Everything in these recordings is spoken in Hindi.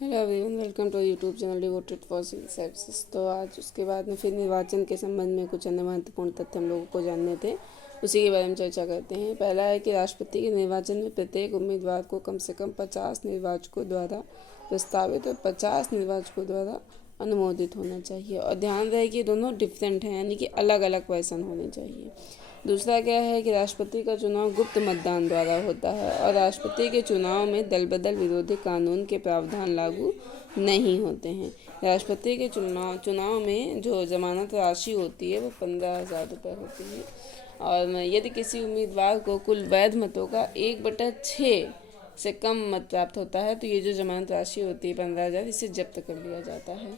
Hello everyone, welcome to YouTube channel devoted for civil services. तो आज उसके बाद में फिर निर्वाचन के संबंध में कुछ अन्य महत्वपूर्ण तथ्य हम लोगों को जानने थे, उसी के बारे में चर्चा करते हैं। पहला है कि राष्ट्रपति के निर्वाचन में प्रत्येक उम्मीदवार को कम से कम 50 निर्वाचकों द्वारा प्रस्तावित और 50 निर्वाचकों द्वारा अनुमोदित होना चाहिए। और ध्यान रहे कि दोनों डिफरेंट हैं, यानी कि अलग अलग पर्सन होने चाहिए। दूसरा क्या है कि राष्ट्रपति का चुनाव गुप्त मतदान द्वारा होता है और राष्ट्रपति के चुनाव में दल बदल विरोधी कानून के प्रावधान लागू नहीं होते हैं। राष्ट्रपति के चुनाव में जो जमानत राशि होती है वो 15,000 रुपये होती है। और यदि किसी उम्मीदवार को कुल वैध मतों का 1/6 से कम मत प्राप्त होता है तो ये जो जमानत राशि होती है 15,000, इसे जब्त कर लिया जाता है।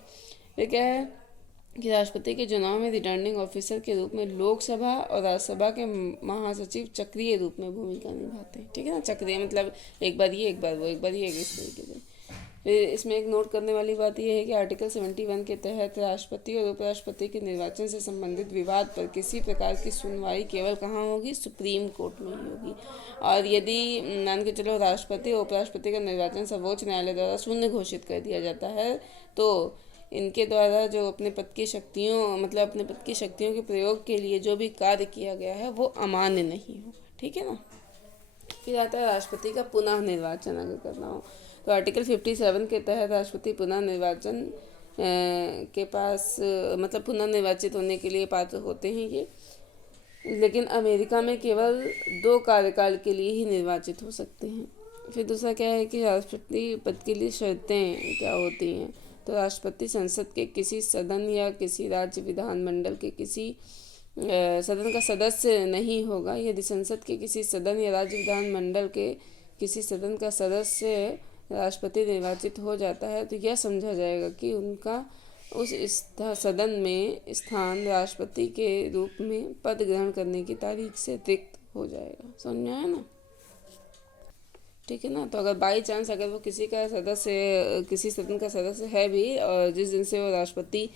फिर क्या है कि राष्ट्रपति के चुनाव में रिटर्निंग ऑफिसर के रूप में लोकसभा और राज्यसभा के महासचिव चक्रीय रूप में भूमिका निभाते हैं। ठीक है ना, चक्रीय मतलब एक बार ये एक बार वो, एक बार ये इस तरीके से। फिर इसमें एक नोट करने वाली बात यह है कि आर्टिकल 71 के तहत राष्ट्रपति और उपराष्ट्रपति के निर्वाचन से संबंधित विवाद पर किसी प्रकार की सुनवाई केवल कहाँ होगी? सुप्रीम कोर्ट में ही होगी। और यदि मान के चलो राष्ट्रपति और उपराष्ट्रपति का निर्वाचन सर्वोच्च न्यायालय द्वारा शून्य घोषित कर दिया जाता है तो इनके द्वारा जो अपने पद की शक्तियों के प्रयोग के लिए जो भी कार्य किया गया है वो अमान्य नहीं होगा। ठीक है ना। फिर आता है राष्ट्रपति का पुनः निर्वाचन अगर करना हो तो आर्टिकल 57 के तहत राष्ट्रपति पुनः निर्वाचन के पास पुनः निर्वाचित होने के लिए पात्र होते हैं ये। लेकिन अमेरिका में केवल 2 कार्यकाल के लिए ही निर्वाचित हो सकते हैं। फिर दूसरा क्या है कि राष्ट्रपति पद के लिए शर्तें क्या होती हैं। तो राष्ट्रपति संसद के किसी सदन या किसी राज्य विधानमंडल के किसी सदन का सदस्य नहीं होगा। यदि संसद के किसी सदन या राज्य विधानमंडल के किसी सदन का सदस्य राष्ट्रपति निर्वाचित हो जाता है तो यह समझा जाएगा कि उनका उस सदन में स्थान राष्ट्रपति के रूप में पद ग्रहण करने की तारीख से रिक्त हो जाएगा। समझ में आया ना? ठीक है ना। तो अगर बाई चांस अगर वो किसी सदन का सदस्य है भी और जिस दिन से वो राष्ट्रपति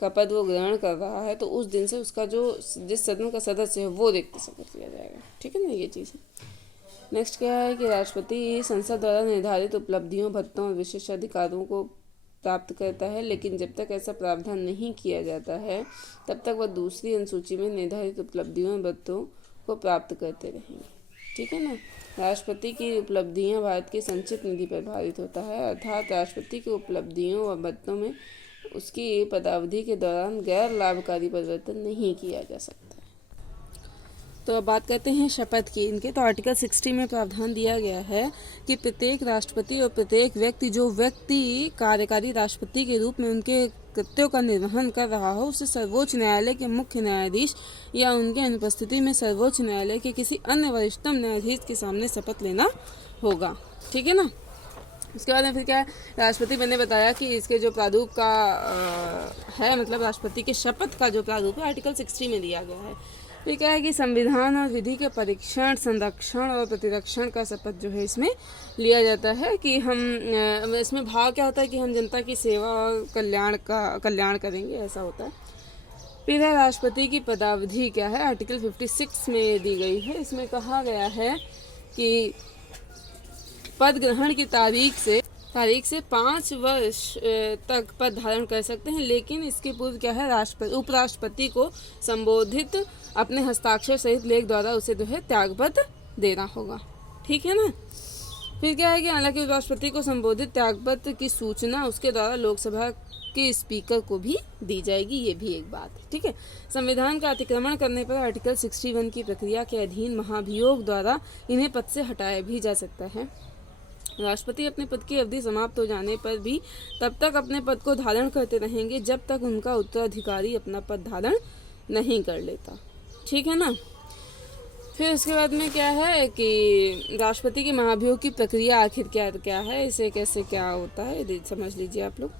का पद वो ग्रहण कर रहा है तो उस दिन से उसका जिस सदन का सदस्य है वो रिक्त शपथ लिया जाएगा। ठीक है ना, ये चीज़ है। नेक्स्ट क्या है कि राष्ट्रपति संसद द्वारा निर्धारित उपलब्धियों, भत्तों और विशेष अधिकारों को प्राप्त करता है, लेकिन जब तक ऐसा प्रावधान नहीं किया जाता है तब तक वह दूसरी अनुसूची में निर्धारित उपलब्धियों और भत्तों को प्राप्त करते रहेंगे। ठीक है ना। राष्ट्रपति की उपलब्धियां भारत की संचित निधि पर आधारित होता है, अर्थात राष्ट्रपति की उपलब्धियों व भत्तों में उसकी पदावधि के दौरान गैर लाभकारी परिवर्तन नहीं किया जा सकता। तो अब बात करते हैं शपथ की इनके। तो आर्टिकल 60 में प्रावधान दिया गया है कि प्रत्येक राष्ट्रपति और प्रत्येक व्यक्ति कार्यकारी राष्ट्रपति के रूप में उनके कृत्यों का निर्वहन कर रहा हो उसे सर्वोच्च न्यायालय के मुख्य न्यायाधीश या उनके अनुपस्थिति में सर्वोच्च न्यायालय के किसी अन्य वरिष्ठतम न्यायाधीश के सामने शपथ लेना होगा। ठीक है ना। उसके बाद में फिर क्या है, राष्ट्रपति मैंने बताया कि इसके जो प्रारूप का है राष्ट्रपति के शपथ का जो प्रारूप है आर्टिकल 60 में दिया गया है। फिर क्या है कि संविधान और विधि के परीक्षण, संरक्षण और प्रतिरक्षण का शपथ जो है इसमें लिया जाता है कि हम इसमें भाव क्या होता है कि हम जनता की सेवा और कल्याण करेंगे, ऐसा होता है। फिर है राष्ट्रपति की पदावधि क्या है, आर्टिकल 56 में दी गई है। इसमें कहा गया है कि पद ग्रहण की तारीख से 5 वर्ष तक पद धारण कर सकते हैं, लेकिन इसके पूर्व क्या है उपराष्ट्रपति को संबोधित अपने हस्ताक्षर सहित लेख द्वारा उसे जो है त्यागपत्र देना होगा। ठीक है ना। फिर क्या है कि हालांकि उपराष्ट्रपति को संबोधित त्यागपत्र की सूचना उसके द्वारा लोकसभा के स्पीकर को भी दी जाएगी, ये भी एक बात है। ठीक है। संविधान का अतिक्रमण करने पर आर्टिकल 61 की प्रक्रिया के अधीन महाभियोग द्वारा इन्हें पद से हटाया भी जा सकता है। राष्ट्रपति अपने पद की अवधि समाप्त हो जाने पर भी तब तक अपने पद को धारण करते रहेंगे जब तक उनका उत्तराधिकारी अपना पद धारण नहीं कर लेता। ठीक है ना। फिर उसके बाद में क्या है कि राष्ट्रपति के महाभियोग की प्रक्रिया आखिर क्या है, इसे कैसे क्या होता है समझ लीजिए आप लोग।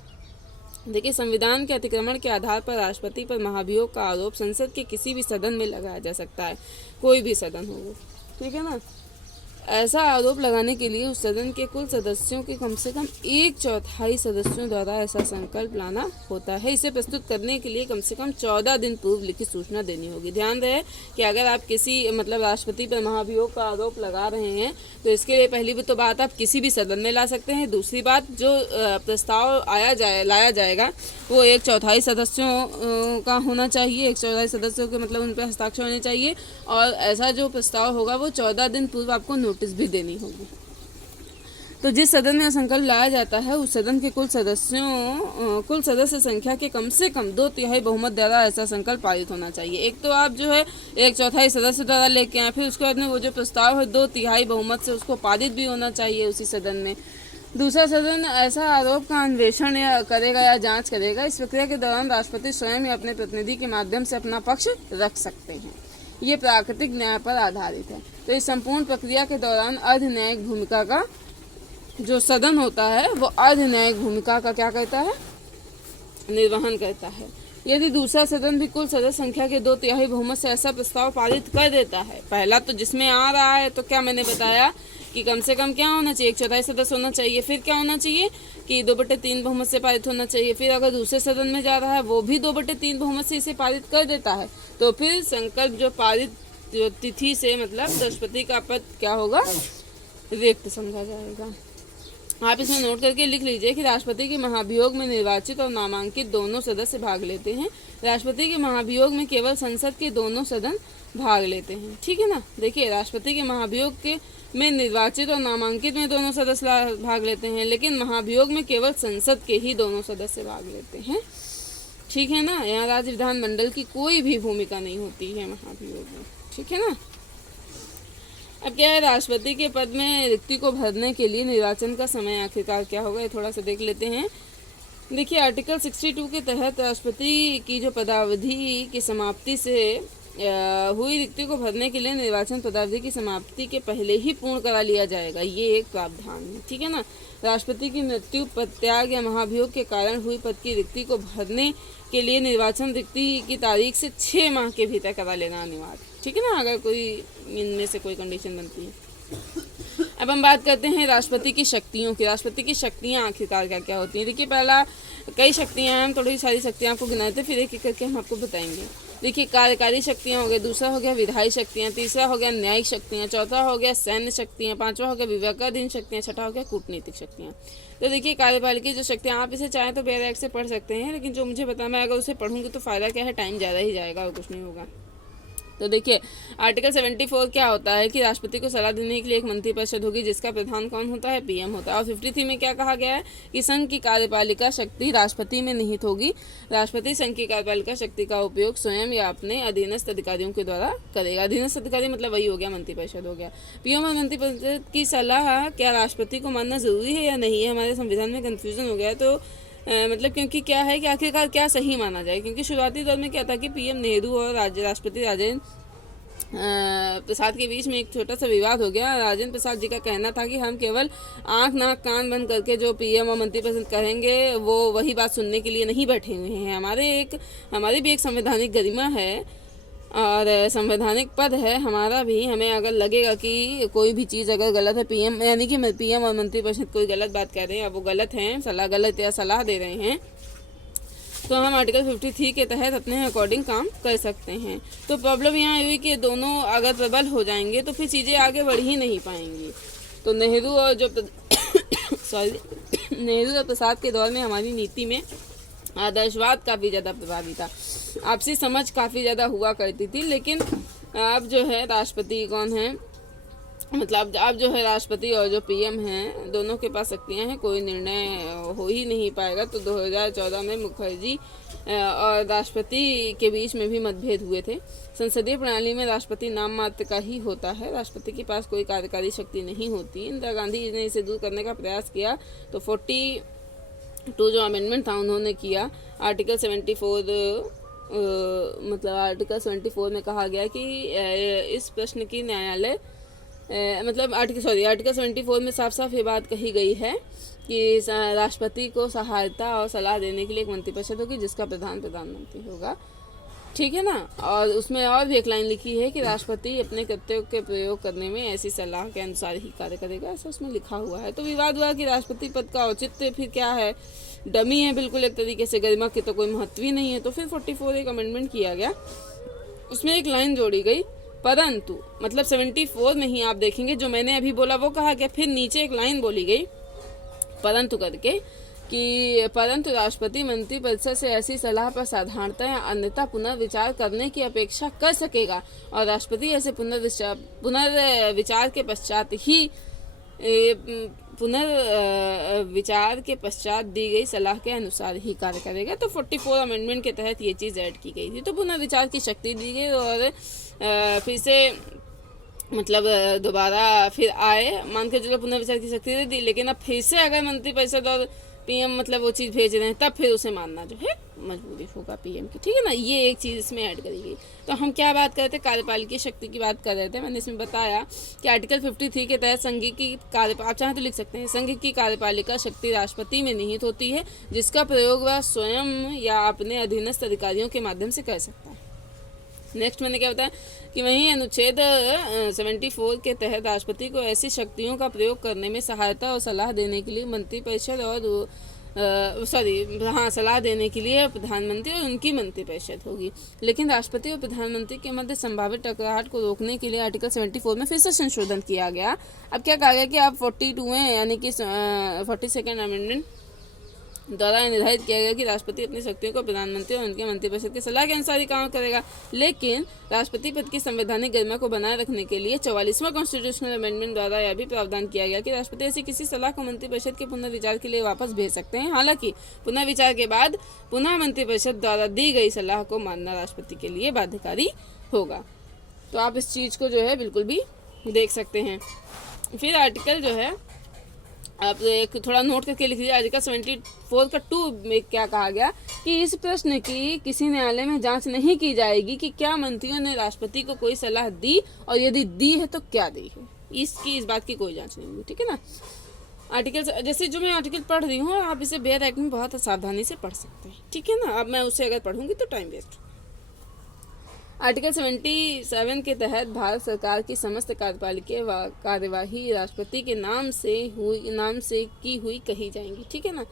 देखिए, संविधान के अतिक्रमण के आधार पर राष्ट्रपति पर महाभियोग का आरोप संसद के किसी भी सदन में लगाया जा सकता है, कोई भी सदन हो वो। ठीक है ना। ऐसा आरोप लगाने के लिए उस सदन के कुल सदस्यों के कम से कम 1/4 सदस्यों द्वारा ऐसा संकल्प लाना होता है। इसे प्रस्तुत करने के लिए कम से कम 14 दिन पूर्व लिखित सूचना देनी होगी। ध्यान रहे कि अगर आप किसी मतलब राष्ट्रपति पर महाभियोग का आरोप लगा रहे हैं तो इसके लिए पहली तो बात आप किसी भी सदन में ला सकते हैं। दूसरी बात, जो प्रस्ताव लाया जाएगा वो 1/4 सदस्यों का होना चाहिए। 1/4 सदस्यों के मतलब उन पर हस्ताक्षर होने चाहिए और ऐसा जो प्रस्ताव होगा वो 14 दिन पूर्व आपको नोटिस भी देनी होगी। तो जिस सदन में संकल्प लाया जाता है उस सदन के कुल सदस्य संख्या के कम से कम 2/3 बहुमत द्वारा ऐसा संकल्प पारित होना चाहिए। एक तो आप जो है 1/4 सदस्य द्वारा लेके आए, फिर उसके बाद में वो जो प्रस्ताव है 2/3 बहुमत से उसको पारित भी होना चाहिए उसी सदन में। दूसरा सदन ऐसा आरोप का अन्वेषण करेगा या जांच करेगा। इस प्रक्रिया के दौरान राष्ट्रपति स्वयं या अपने प्रतिनिधि के माध्यम से अपना पक्ष रख सकते हैं। ये प्राकृतिक न्याय पर आधारित है। तो इस संपूर्ण प्रक्रिया के दौरान अर्ध न्यायिक भूमिका का जो सदन होता है वो अर्ध न्यायिक भूमिका का क्या करता है, निर्वहन करता है। यदि दूसरा सदन भी कुल सदस्य संख्या के 2/3 बहुमत से ऐसा प्रस्ताव पारित कर देता है, पहला तो जिसमें आ रहा है तो क्या मैंने बताया कि कम से कम क्या होना चाहिए, 1/4 सदस्य होना चाहिए। फिर क्या होना चाहिए कि 2/3 बहुमत से पारित होना चाहिए। फिर अगर दूसरे सदन में जा रहा है वो भी 2/3 बहुमत से इसे पारित कर देता है तो फिर संकल्प जो पारित जो तिथि से मतलब राष्ट्रपति का पद क्या होगा, रिक्त समझा जाएगा। आप इसमें नोट करके लिख लीजिए कि राष्ट्रपति के महाभियोग में निर्वाचित और नामांकित दोनों सदस्य भाग लेते हैं। राष्ट्रपति के महाभियोग में केवल संसद के दोनों सदन भाग लेते हैं। ठीक है ना। देखिए, राष्ट्रपति के महाभियोग के में निर्वाचित और नामांकित में दोनों सदस्य भाग लेते हैं, लेकिन महाभियोग में केवल संसद के ही दोनों सदस्य भाग लेते हैं। ठीक है ना। यहाँ राज्य विधानमंडल की कोई भी भूमिका नहीं होती है महाभियोग में। ठीक है ना। अब क्या है, राष्ट्रपति के पद में रिक्ति को भरने के लिए निर्वाचन का समय आखिरकार क्या होगा, ये थोड़ा सा देख लेते हैं। देखिए, आर्टिकल 62 के तहत राष्ट्रपति की जो पदावधि की समाप्ति से हुई रिक्ति को भरने के लिए निर्वाचन पदावधि की समाप्ति के पहले ही पूर्ण करा लिया जाएगा। ये एक प्रावधान है। ठीक है ना। राष्ट्रपति की मृत्यु, पदत्याग या महाभियोग के कारण हुई पद की रिक्ति को भरने के लिए निर्वाचन रिक्ति की तारीख से 6 माह के भीतर करा लेना अनिवार्य। ठीक है ना, अगर कोई इनमें से कोई कंडीशन बनती है। अब हम बात करते हैं राष्ट्रपति की शक्तियों की। राष्ट्रपति की शक्तियाँ आखिरकार क्या क्या होती हैं। देखिए, पहला कई शक्तियाँ हैं, हम थोड़ी सारी शक्तियाँ आपको गिनाते फिर एक एक करके हम आपको बताएंगे। देखिए, कार्यकारी शक्तियाँ हो गई, दूसरा हो गया विधायी शक्तियाँ, तीसरा हो गया न्यायिक शक्तियाँ, चौथा हो गया सैन्य शक्तियाँ, पांचवा हो गया विवेकाधीन शक्तियाँ, छठा हो गया कूटनीतिक शक्तियाँ। तो देखिए, कार्यपालिका जो शक्तियाँ, आप इसे चाहें तो बेयर से पढ़ सकते हैं, लेकिन जो मुझे पता, मैं अगर उसे पढ़ूंगी तो फ़ायदा क्या है, टाइम ज़्यादा ही जाएगा और कुछ नहीं होगा। तो देखिए, आर्टिकल 74 क्या होता है कि राष्ट्रपति को सलाह देने के लिए एक मंत्रिपरिषद होगी जिसका प्रधान कौन होता है, पीएम होता है। और 53 में क्या कहा गया है कि संघ की कार्यपालिका शक्ति राष्ट्रपति में निहित होगी। राष्ट्रपति संघ की कार्यपालिका शक्ति का उपयोग स्वयं या अपने अधीनस्थ अधिकारियों के द्वारा करेगा। अधीनस्थ अधिकारी मतलब वही हो गया, मंत्रिपरिषद हो गया। पीएम और मंत्रिपरिषद की सलाह क्या राष्ट्रपति को मानना जरूरी है या नहीं है, हमारे संविधान में कन्फ्यूजन हो गया है। तो मतलब क्योंकि क्या है कि आखिरकार क्या सही माना जाए, क्योंकि शुरुआती दौर में क्या था कि पीएम नेहरू और राष्ट्रपति राजेंद्र प्रसाद के बीच में एक छोटा सा विवाद हो गया। राजेंद्र प्रसाद जी का कहना था कि हम केवल आंख नाक कान बंद करके जो पीएम और मंत्रिपरिषद कहेंगे वो वही बात सुनने के लिए नहीं बैठे हुए हैं। हमारी भी एक संवैधानिक गरिमा है और संवैधानिक पद है हमारा भी। हमें अगर लगेगा कि कोई भी चीज़ अगर गलत है, पीएम यानी कि पीएम और मंत्रिपरिषद कोई गलत बात कह रहे हैं या वो गलत हैं, गलत या सलाह दे रहे हैं, तो हम आर्टिकल 53 के तहत अपने अकॉर्डिंग काम कर सकते हैं। तो प्रॉब्लम यहाँ हुई कि दोनों अगर प्रबल हो जाएंगे तो फिर चीज़ें आगे बढ़ ही नहीं पाएंगी। तो नेहरू और प्रसाद के दौर में हमारी नीति में आदर्शवाद काफ़ी ज़्यादा प्रभावी था, आपसी समझ काफ़ी ज़्यादा हुआ करती थी। लेकिन अब जो है राष्ट्रपति कौन है, मतलब अब जो है राष्ट्रपति और जो पीएम हैं दोनों के पास शक्तियाँ हैं, कोई निर्णय हो ही नहीं पाएगा। तो 2014 में मुखर्जी और राष्ट्रपति के बीच में भी मतभेद हुए थे। संसदीय प्रणाली में राष्ट्रपति नाम मात्र का ही होता है, राष्ट्रपति के पास कोई कार्यकारी शक्ति नहीं होती। इंदिरा गांधी ने इसे दूर करने का प्रयास किया तो 42 जो अमेंडमेंट था उन्होंने किया। आर्टिकल 74 में कहा गया कि इस प्रश्न की न्यायालय आर्टिकल 74 में साफ साफ ये बात कही गई है कि राष्ट्रपति को सहायता और सलाह देने के लिए एक मंत्रिपरिषद होगी जिसका प्रधानमंत्री होगा। ठीक है ना। और उसमें और भी एक लाइन लिखी है कि राष्ट्रपति अपने कृत्यों के प्रयोग करने में ऐसी सलाह के अनुसार ही कार्य करेगा, ऐसा उसमें लिखा हुआ है। तो विवाद हुआ कि राष्ट्रपति पद का औचित्य फिर क्या है, डमी है बिल्कुल एक तरीके से, गरिमा की तो कोई महत्व ही नहीं है। तो फिर 44 एक अमेंडमेंट किया गया, उसमें एक लाइन जोड़ी गई परंतु, मतलब 74 में ही आप देखेंगे जो मैंने अभी बोला वो कहा गया, फिर नीचे एक लाइन बोली गई परंतु करके कि परंतु राष्ट्रपति मंत्रिपरिषद से ऐसी सलाह पर साधारणतः या अन्यथा पुनर्विचार करने की अपेक्षा कर सकेगा और राष्ट्रपति ऐसे पुनर्विचार के पश्चात ही पुनर्विचार के पश्चात दी गई सलाह के अनुसार ही कार्य करेगा। तो 44 अमेंडमेंट के तहत ये चीज़ ऐड की गई थी। तो पुनर्विचार की शक्ति दी गई और फिर से मतलब दोबारा फिर आए, मान के चलो पुनर्विचार की शक्ति दे दी, लेकिन अब फिर से अगर मंत्रिपरिषद और पीएम मतलब वो चीज़ भेज रहे हैं तब फिर उसे मानना जो है मजबूरी होगा पीएम की, ठीक है ना। ये एक चीज़ इसमें ऐड करी गई। तो हम क्या बात कर रहे थे, कार्यपालिकीय शक्ति की बात कर रहे थे। मैंने इसमें बताया कि आर्टिकल 53 के तहत संघ की आप चाहें तो लिख सकते हैं, संघ की कार्यपालिका शक्ति राष्ट्रपति में निहित होती है जिसका प्रयोग वह स्वयं या अपने अधीनस्थ अधिकारियों के माध्यम से कर सकता है। नेक्स्ट मैंने क्या बताया कि वहीं अनुच्छेद 74 के तहत राष्ट्रपति को ऐसी शक्तियों का प्रयोग करने में सहायता और सलाह देने के लिए मंत्रिपरिषद और सलाह देने के लिए प्रधानमंत्री और उनकी मंत्रिपरिषद होगी। लेकिन राष्ट्रपति और प्रधानमंत्री के मध्य संभावित टकराहट को रोकने के लिए आर्टिकल 74 में फिर से संशोधन किया गया। अब क्या कहा गया कि आप 42 में यानी कि 42nd अमेंडमेंट द्वारा निर्धारित किया गया कि राष्ट्रपति अपनी शक्तियों को प्रधानमंत्री और उनके मंत्रिपरिषद की सलाह के अनुसार ही काम करेगा। लेकिन राष्ट्रपति पद की संवैधानिक गरिमा को बनाए रखने के लिए 44वां कॉन्स्टिट्यूशनल अमेंडमेंट द्वारा यह भी प्रावधान किया गया कि राष्ट्रपति ऐसी किसी सलाह को मंत्रिपरिषद के पुनर्विचार के लिए वापस भेज सकते हैं। हालांकि पुनर्विचार के बाद पुनः मंत्रिपरिषद द्वारा दी गई सलाह को मानना राष्ट्रपति के लिए बाध्यकारी होगा। तो आप इस चीज़ को जो है बिल्कुल भी देख सकते हैं। फिर आर्टिकल जो है आप एक थोड़ा नोट करके लिख लीजिए, आर्टिकल 74 का 2 में क्या कहा गया कि इस प्रश्न की किसी न्यायालय में जांच नहीं की जाएगी कि क्या मंत्रियों ने राष्ट्रपति को कोई सलाह दी और यदि दी है तो क्या दी है, इस बात की कोई जांच नहीं होगी, ठीक है ना। आर्टिकल जैसे जो मैं आर्टिकल पढ़ रही हूँ आप इसे बेयर एक्ट में बहुत सावधानी से पढ़ सकते हैं, ठीक है ना। अब मैं उसे अगर पढ़ूंगी तो टाइम वेस्ट। आर्टिकल 77 के तहत भारत सरकार की समस्त कार्यपालिकीय कार्यवाही राष्ट्रपति के नाम से की हुई कही जाएंगी, ठीक है ना।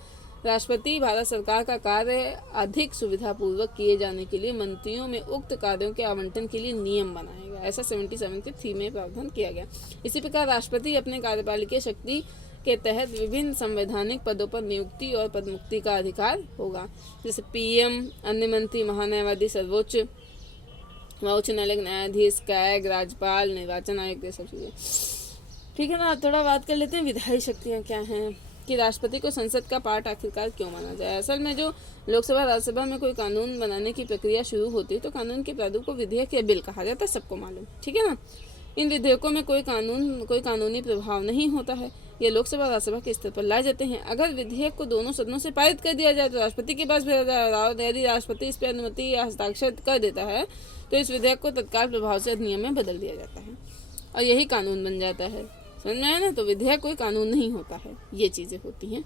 राष्ट्रपति भारत सरकार का कार्य अधिक सुविधापूर्वक किए जाने के लिए मंत्रियों में उक्त कार्यों के आवंटन के लिए नियम बनाएगा, ऐसा 77 के 3 में प्रावधान किया गया। इसी प्रकार राष्ट्रपति अपने कार्यपालिकीय शक्ति के तहत विभिन्न संवैधानिक पदों पर नियुक्ति और पदमुक्ति का अधिकार होगा, जैसे पीएम, अन्य मंत्री, महान्यायवादी, सर्वोच्च न्यायालय न्यायाधीश, कैग, राज्यपाल, निर्वाचन आयोग, ये सब चीज़ें, ठीक है ना। थोड़ा बात कर लेते हैं विधायी शक्तियाँ क्या हैं, कि राष्ट्रपति को संसद का पार्ट आखिरकार क्यों माना जाए। असल में जो लोकसभा राज्यसभा में कोई कानून बनाने की प्रक्रिया शुरू होती है तो कानून के प्रारूप को विधेयक या बिल कहा जाता है, सबको मालूम, ठीक है ना। इन विधेयकों में कोई कानूनी प्रभाव नहीं होता है, ये लोकसभा राज्यसभा के स्तर पर लाए जाते हैं। अगर विधेयक को दोनों सदनों से पारित कर दिया जाए तो राष्ट्रपति के पास भेजा जाए, यदि राष्ट्रपति इस पर अनुमति या हस्ताक्षर कर देता है तो इस विधेयक को तत्काल प्रभाव से अधिनियम में बदल दिया जाता है और यही कानून बन जाता है, समझ में आया ना। तो विधेयक कोई कानून नहीं होता है, ये चीज़ें होती हैं।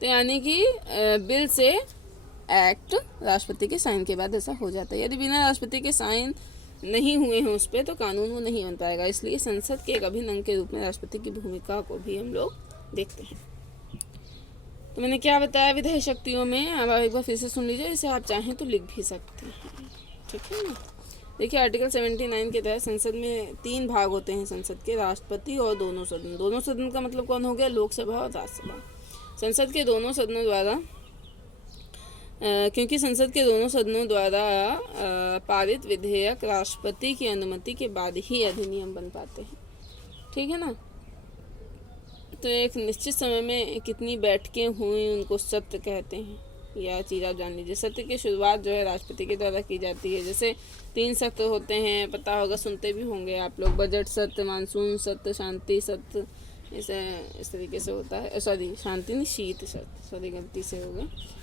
तो यानी कि बिल से एक्ट राष्ट्रपति के साइन के बाद ऐसा हो जाता है। यदि बिना राष्ट्रपति के साइन नहीं हुए हैं उस पर तो कानून वो नहीं बन पाएगा। इसलिए संसद के एक अभिन्न अंग के रूप में राष्ट्रपति की भूमिका को भी हम लोग देखते हैं। तो मैंने क्या बताया विधायी शक्तियों में, अब एक बार फिर से सुन लीजिए, इसे आप चाहें तो लिख भी सकते हैं, ठीक है ना। देखिए आर्टिकल 79 के तहत संसद में 3 भाग होते हैं संसद के, राष्ट्रपति और दोनों सदन। दोनों सदन का मतलब कौन हो गया, लोकसभा और राज्यसभा। संसद के दोनों सदनों द्वारा क्योंकि संसद के दोनों सदनों द्वारा पारित विधेयक राष्ट्रपति की अनुमति के बाद ही अधिनियम बन पाते हैं, ठीक है ना। तो एक निश्चित समय में कितनी बैठकें हुई उनको सत्र कहते हैं, यह चीज़ आप जान लीजिए। सत्र की शुरुआत जो है राष्ट्रपति के द्वारा की जाती है। जैसे 3 सत्र होते हैं, पता होगा, सुनते भी होंगे आप लोग, बजट सत्र, मानसून सत्र, शांति सत्र, इस तरीके से होता है। सॉरी, शांति नहीं, शीत सत्र, सॉरी गलती से हो गया।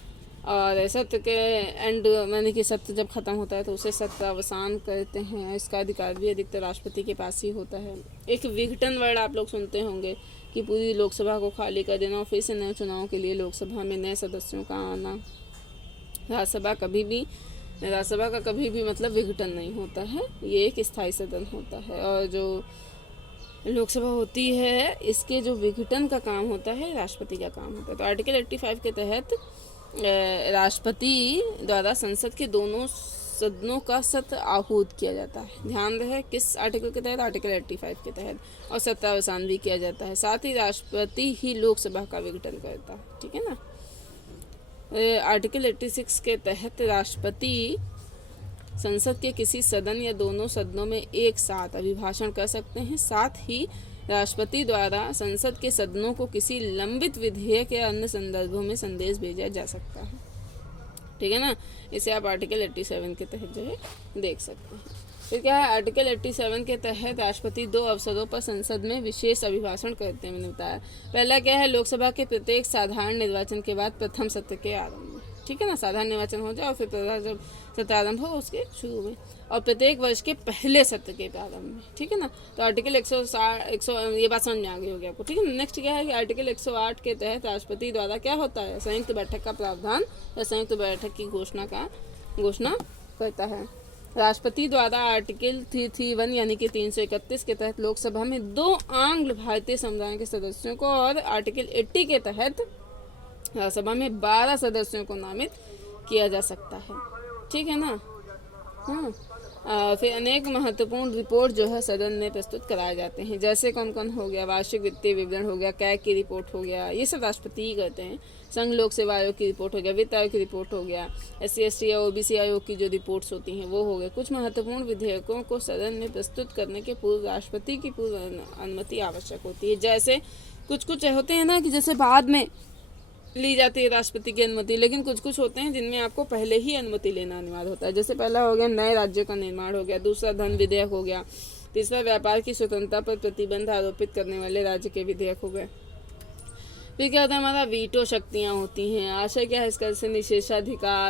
और सत्र के एंड यानी कि सत्र जब ख़त्म होता है तो उसे सत्र अवसान कहते हैं। इसका अधिकार भी अधिकतर राष्ट्रपति के पास ही होता है। एक विघटन वर्ड आप लोग सुनते होंगे कि पूरी लोकसभा को खाली कर देना और फिर से नए चुनाव के लिए लोकसभा में नए सदस्यों का आना। राज्यसभा कभी भी राज्यसभा का कभी भी मतलब विघटन नहीं होता है, ये एक स्थायी सदन होता है। और जो लोकसभा होती है इसके जो विघटन का काम होता है राष्ट्रपति का काम होता है। तो आर्टिकल 85 के तहत राष्ट्रपति द्वारा संसद के दोनों सदनों का सत्र आहूत किया जाता है। ध्यान रहे किस आर्टिकल के तहत, आर्टिकल 85 के तहत, और सत्रावसान भी किया जाता है। साथ ही राष्ट्रपति ही लोकसभा का विघटन करता है, ठीक है ना। आर्टिकल 86 के तहत राष्ट्रपति संसद के किसी सदन या दोनों सदनों में एक साथ अभिभाषण कर सकते हैं। साथ ही राष्ट्रपति द्वारा संसद के सदनों को किसी लंबित विधेयक या अन्य संदर्भों में संदेश भेजा जा सकता है, ठीक है ना। इसे आप आर्टिकल 87 के तहत जो है देख सकते हैं। फिर क्या है, आर्टिकल 87 के तहत राष्ट्रपति 2 अवसरों पर संसद में विशेष अभिभाषण करते हैं, मैंने बताया। पहला क्या है, लोकसभा के प्रत्येक साधारण निर्वाचन के बाद प्रथम सत्र के आरंभ में, ठीक है ना। साधारण निर्वाचन हो जाए और फिर जब सत्र आरंभ हो उसके शुरू में, और प्रत्येक वर्ष के पहले सत्र के प्रारंभ में, ठीक है ना। तो आर्टिकल 160 ये बात समझ में आ गई होगी आपको, ठीक है। नेक्स्ट क्या है कि आर्टिकल 108 के तहत राष्ट्रपति द्वारा क्या होता है, संयुक्त बैठक का प्रावधान या संयुक्त बैठक की घोषणा करता है। राष्ट्रपति द्वारा आर्टिकल 331 यानी कि 331 के तहत लोकसभा में 2 आंग्ल भारतीय समुदाय के सदस्यों को, और आर्टिकल 80 के तहत राज्यसभा में 12 सदस्यों को नामित किया जा सकता है, ठीक है ना। हाँ, फिर अनेक महत्वपूर्ण रिपोर्ट जो है सदन में प्रस्तुत कराए जाते हैं, जैसे कौन कौन हो गया, वार्षिक वित्तीय विवरण हो गया, कैग की रिपोर्ट हो गया, ये सब राष्ट्रपति ही करते हैं। संघ लोक सेवा आयोग की रिपोर्ट हो गया, वित्त आयोग की रिपोर्ट हो गया, SC ST या OBC आयोग की जो रिपोर्ट्स होती हैं वो हो गया। कुछ महत्वपूर्ण विधेयकों को सदन में प्रस्तुत करने के पूर्व राष्ट्रपति की पूर्व अनुमति आवश्यक होती है। जैसे कुछ होते हैं ना कि जैसे बाद में ली जाती है राष्ट्रपति की अनुमति, लेकिन कुछ होते हैं जिनमें आपको पहले ही अनुमति लेना अनिवार्य होता है। जैसे पहला हो गया नए राज्यों का निर्माण हो गया, दूसरा धन विधेयक हो गया, तीसरा व्यापार की स्वतंत्रता पर प्रतिबंध आरोपित करने वाले राज्य के विधेयक हो गए। फिर क्या होता है, हमारा वीटो शक्तियाँ होती हैं। आशय क्या है इसका, जैसे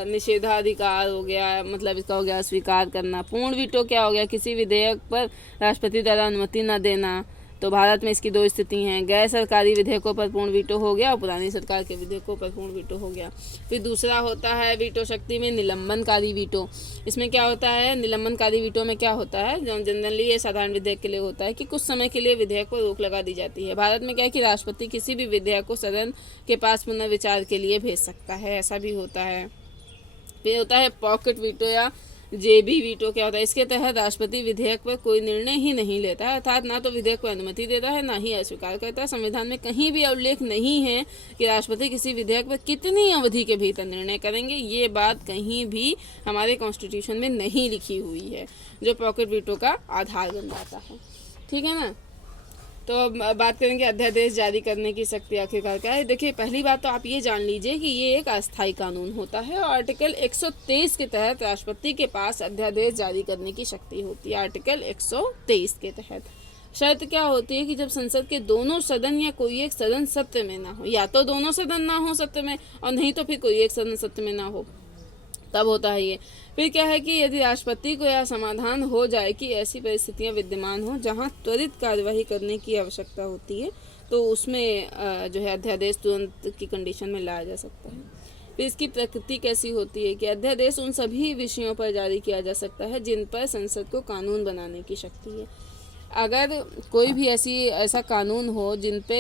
निषेधाधिकार हो गया, मतलब इसका हो गया स्वीकार करना। पूर्ण वीटो क्या हो गया, किसी विधेयक पर राष्ट्रपति द्वारा अनुमति न देना। तो भारत में इसकी 2 स्थिति हैं, गैर सरकारी विधेयकों पर पूर्ण वीटो हो गया और पुरानी सरकार के विधेयकों पर पूर्ण वीटो हो गया। फिर दूसरा होता है वीटो शक्ति में निलंबनकारी वीटो। इसमें क्या होता है, निलंबनकारी वीटो में क्या होता है, जनरली ये साधारण विधेयक के लिए होता है कि कुछ समय के लिए विधेयक पर रोक लगा दी जाती है। भारत में क्या है कि राष्ट्रपति किसी भी विधेयक को सदन के पास पुनर्विचार के लिए भेज सकता है, ऐसा भी होता है। फिर होता है पॉकेट वीटो या JB वीटो। क्या होता है, इसके तहत राष्ट्रपति विधेयक पर कोई निर्णय ही नहीं लेता है, अर्थात ना तो विधेयक को अनुमति देता है ना ही अस्वीकार करता है। संविधान में कहीं भी उल्लेख नहीं है कि राष्ट्रपति किसी विधेयक पर कितनी अवधि के भीतर निर्णय करेंगे, ये बात कहीं भी हमारे कॉन्स्टिट्यूशन में नहीं लिखी हुई है, जो पॉकेट वीटो का आधार बन जाता है, ठीक है ना। तो अब बात करेंगे अध्यादेश जारी करने की शक्ति आखिरकार क्या है। देखिए, पहली बात तो आप ये जान लीजिए कि ये एक अस्थायी कानून होता है और आर्टिकल 123 के तहत राष्ट्रपति के पास अध्यादेश जारी करने की शक्ति होती है। आर्टिकल 123 के तहत शर्त क्या होती है कि जब संसद के दोनों सदन या कोई एक सदन सत्र में ना हो, या तो दोनों सदन ना हो सत्र में और नहीं तो फिर कोई एक सदन सत्र में ना हो, तब होता है ये। फिर क्या है कि यदि राष्ट्रपति को यह समाधान हो जाए कि ऐसी परिस्थितियां विद्यमान हो जहां त्वरित कार्यवाही करने की आवश्यकता होती है, तो उसमें जो है अध्यादेश तुरंत की कंडीशन में लाया जा सकता है। फिर इसकी प्रकृति कैसी होती है कि अध्यादेश उन सभी विषयों पर जारी किया जा सकता है जिन पर संसद को कानून बनाने की शक्ति है। अगर कोई भी ऐसा कानून हो जिन पे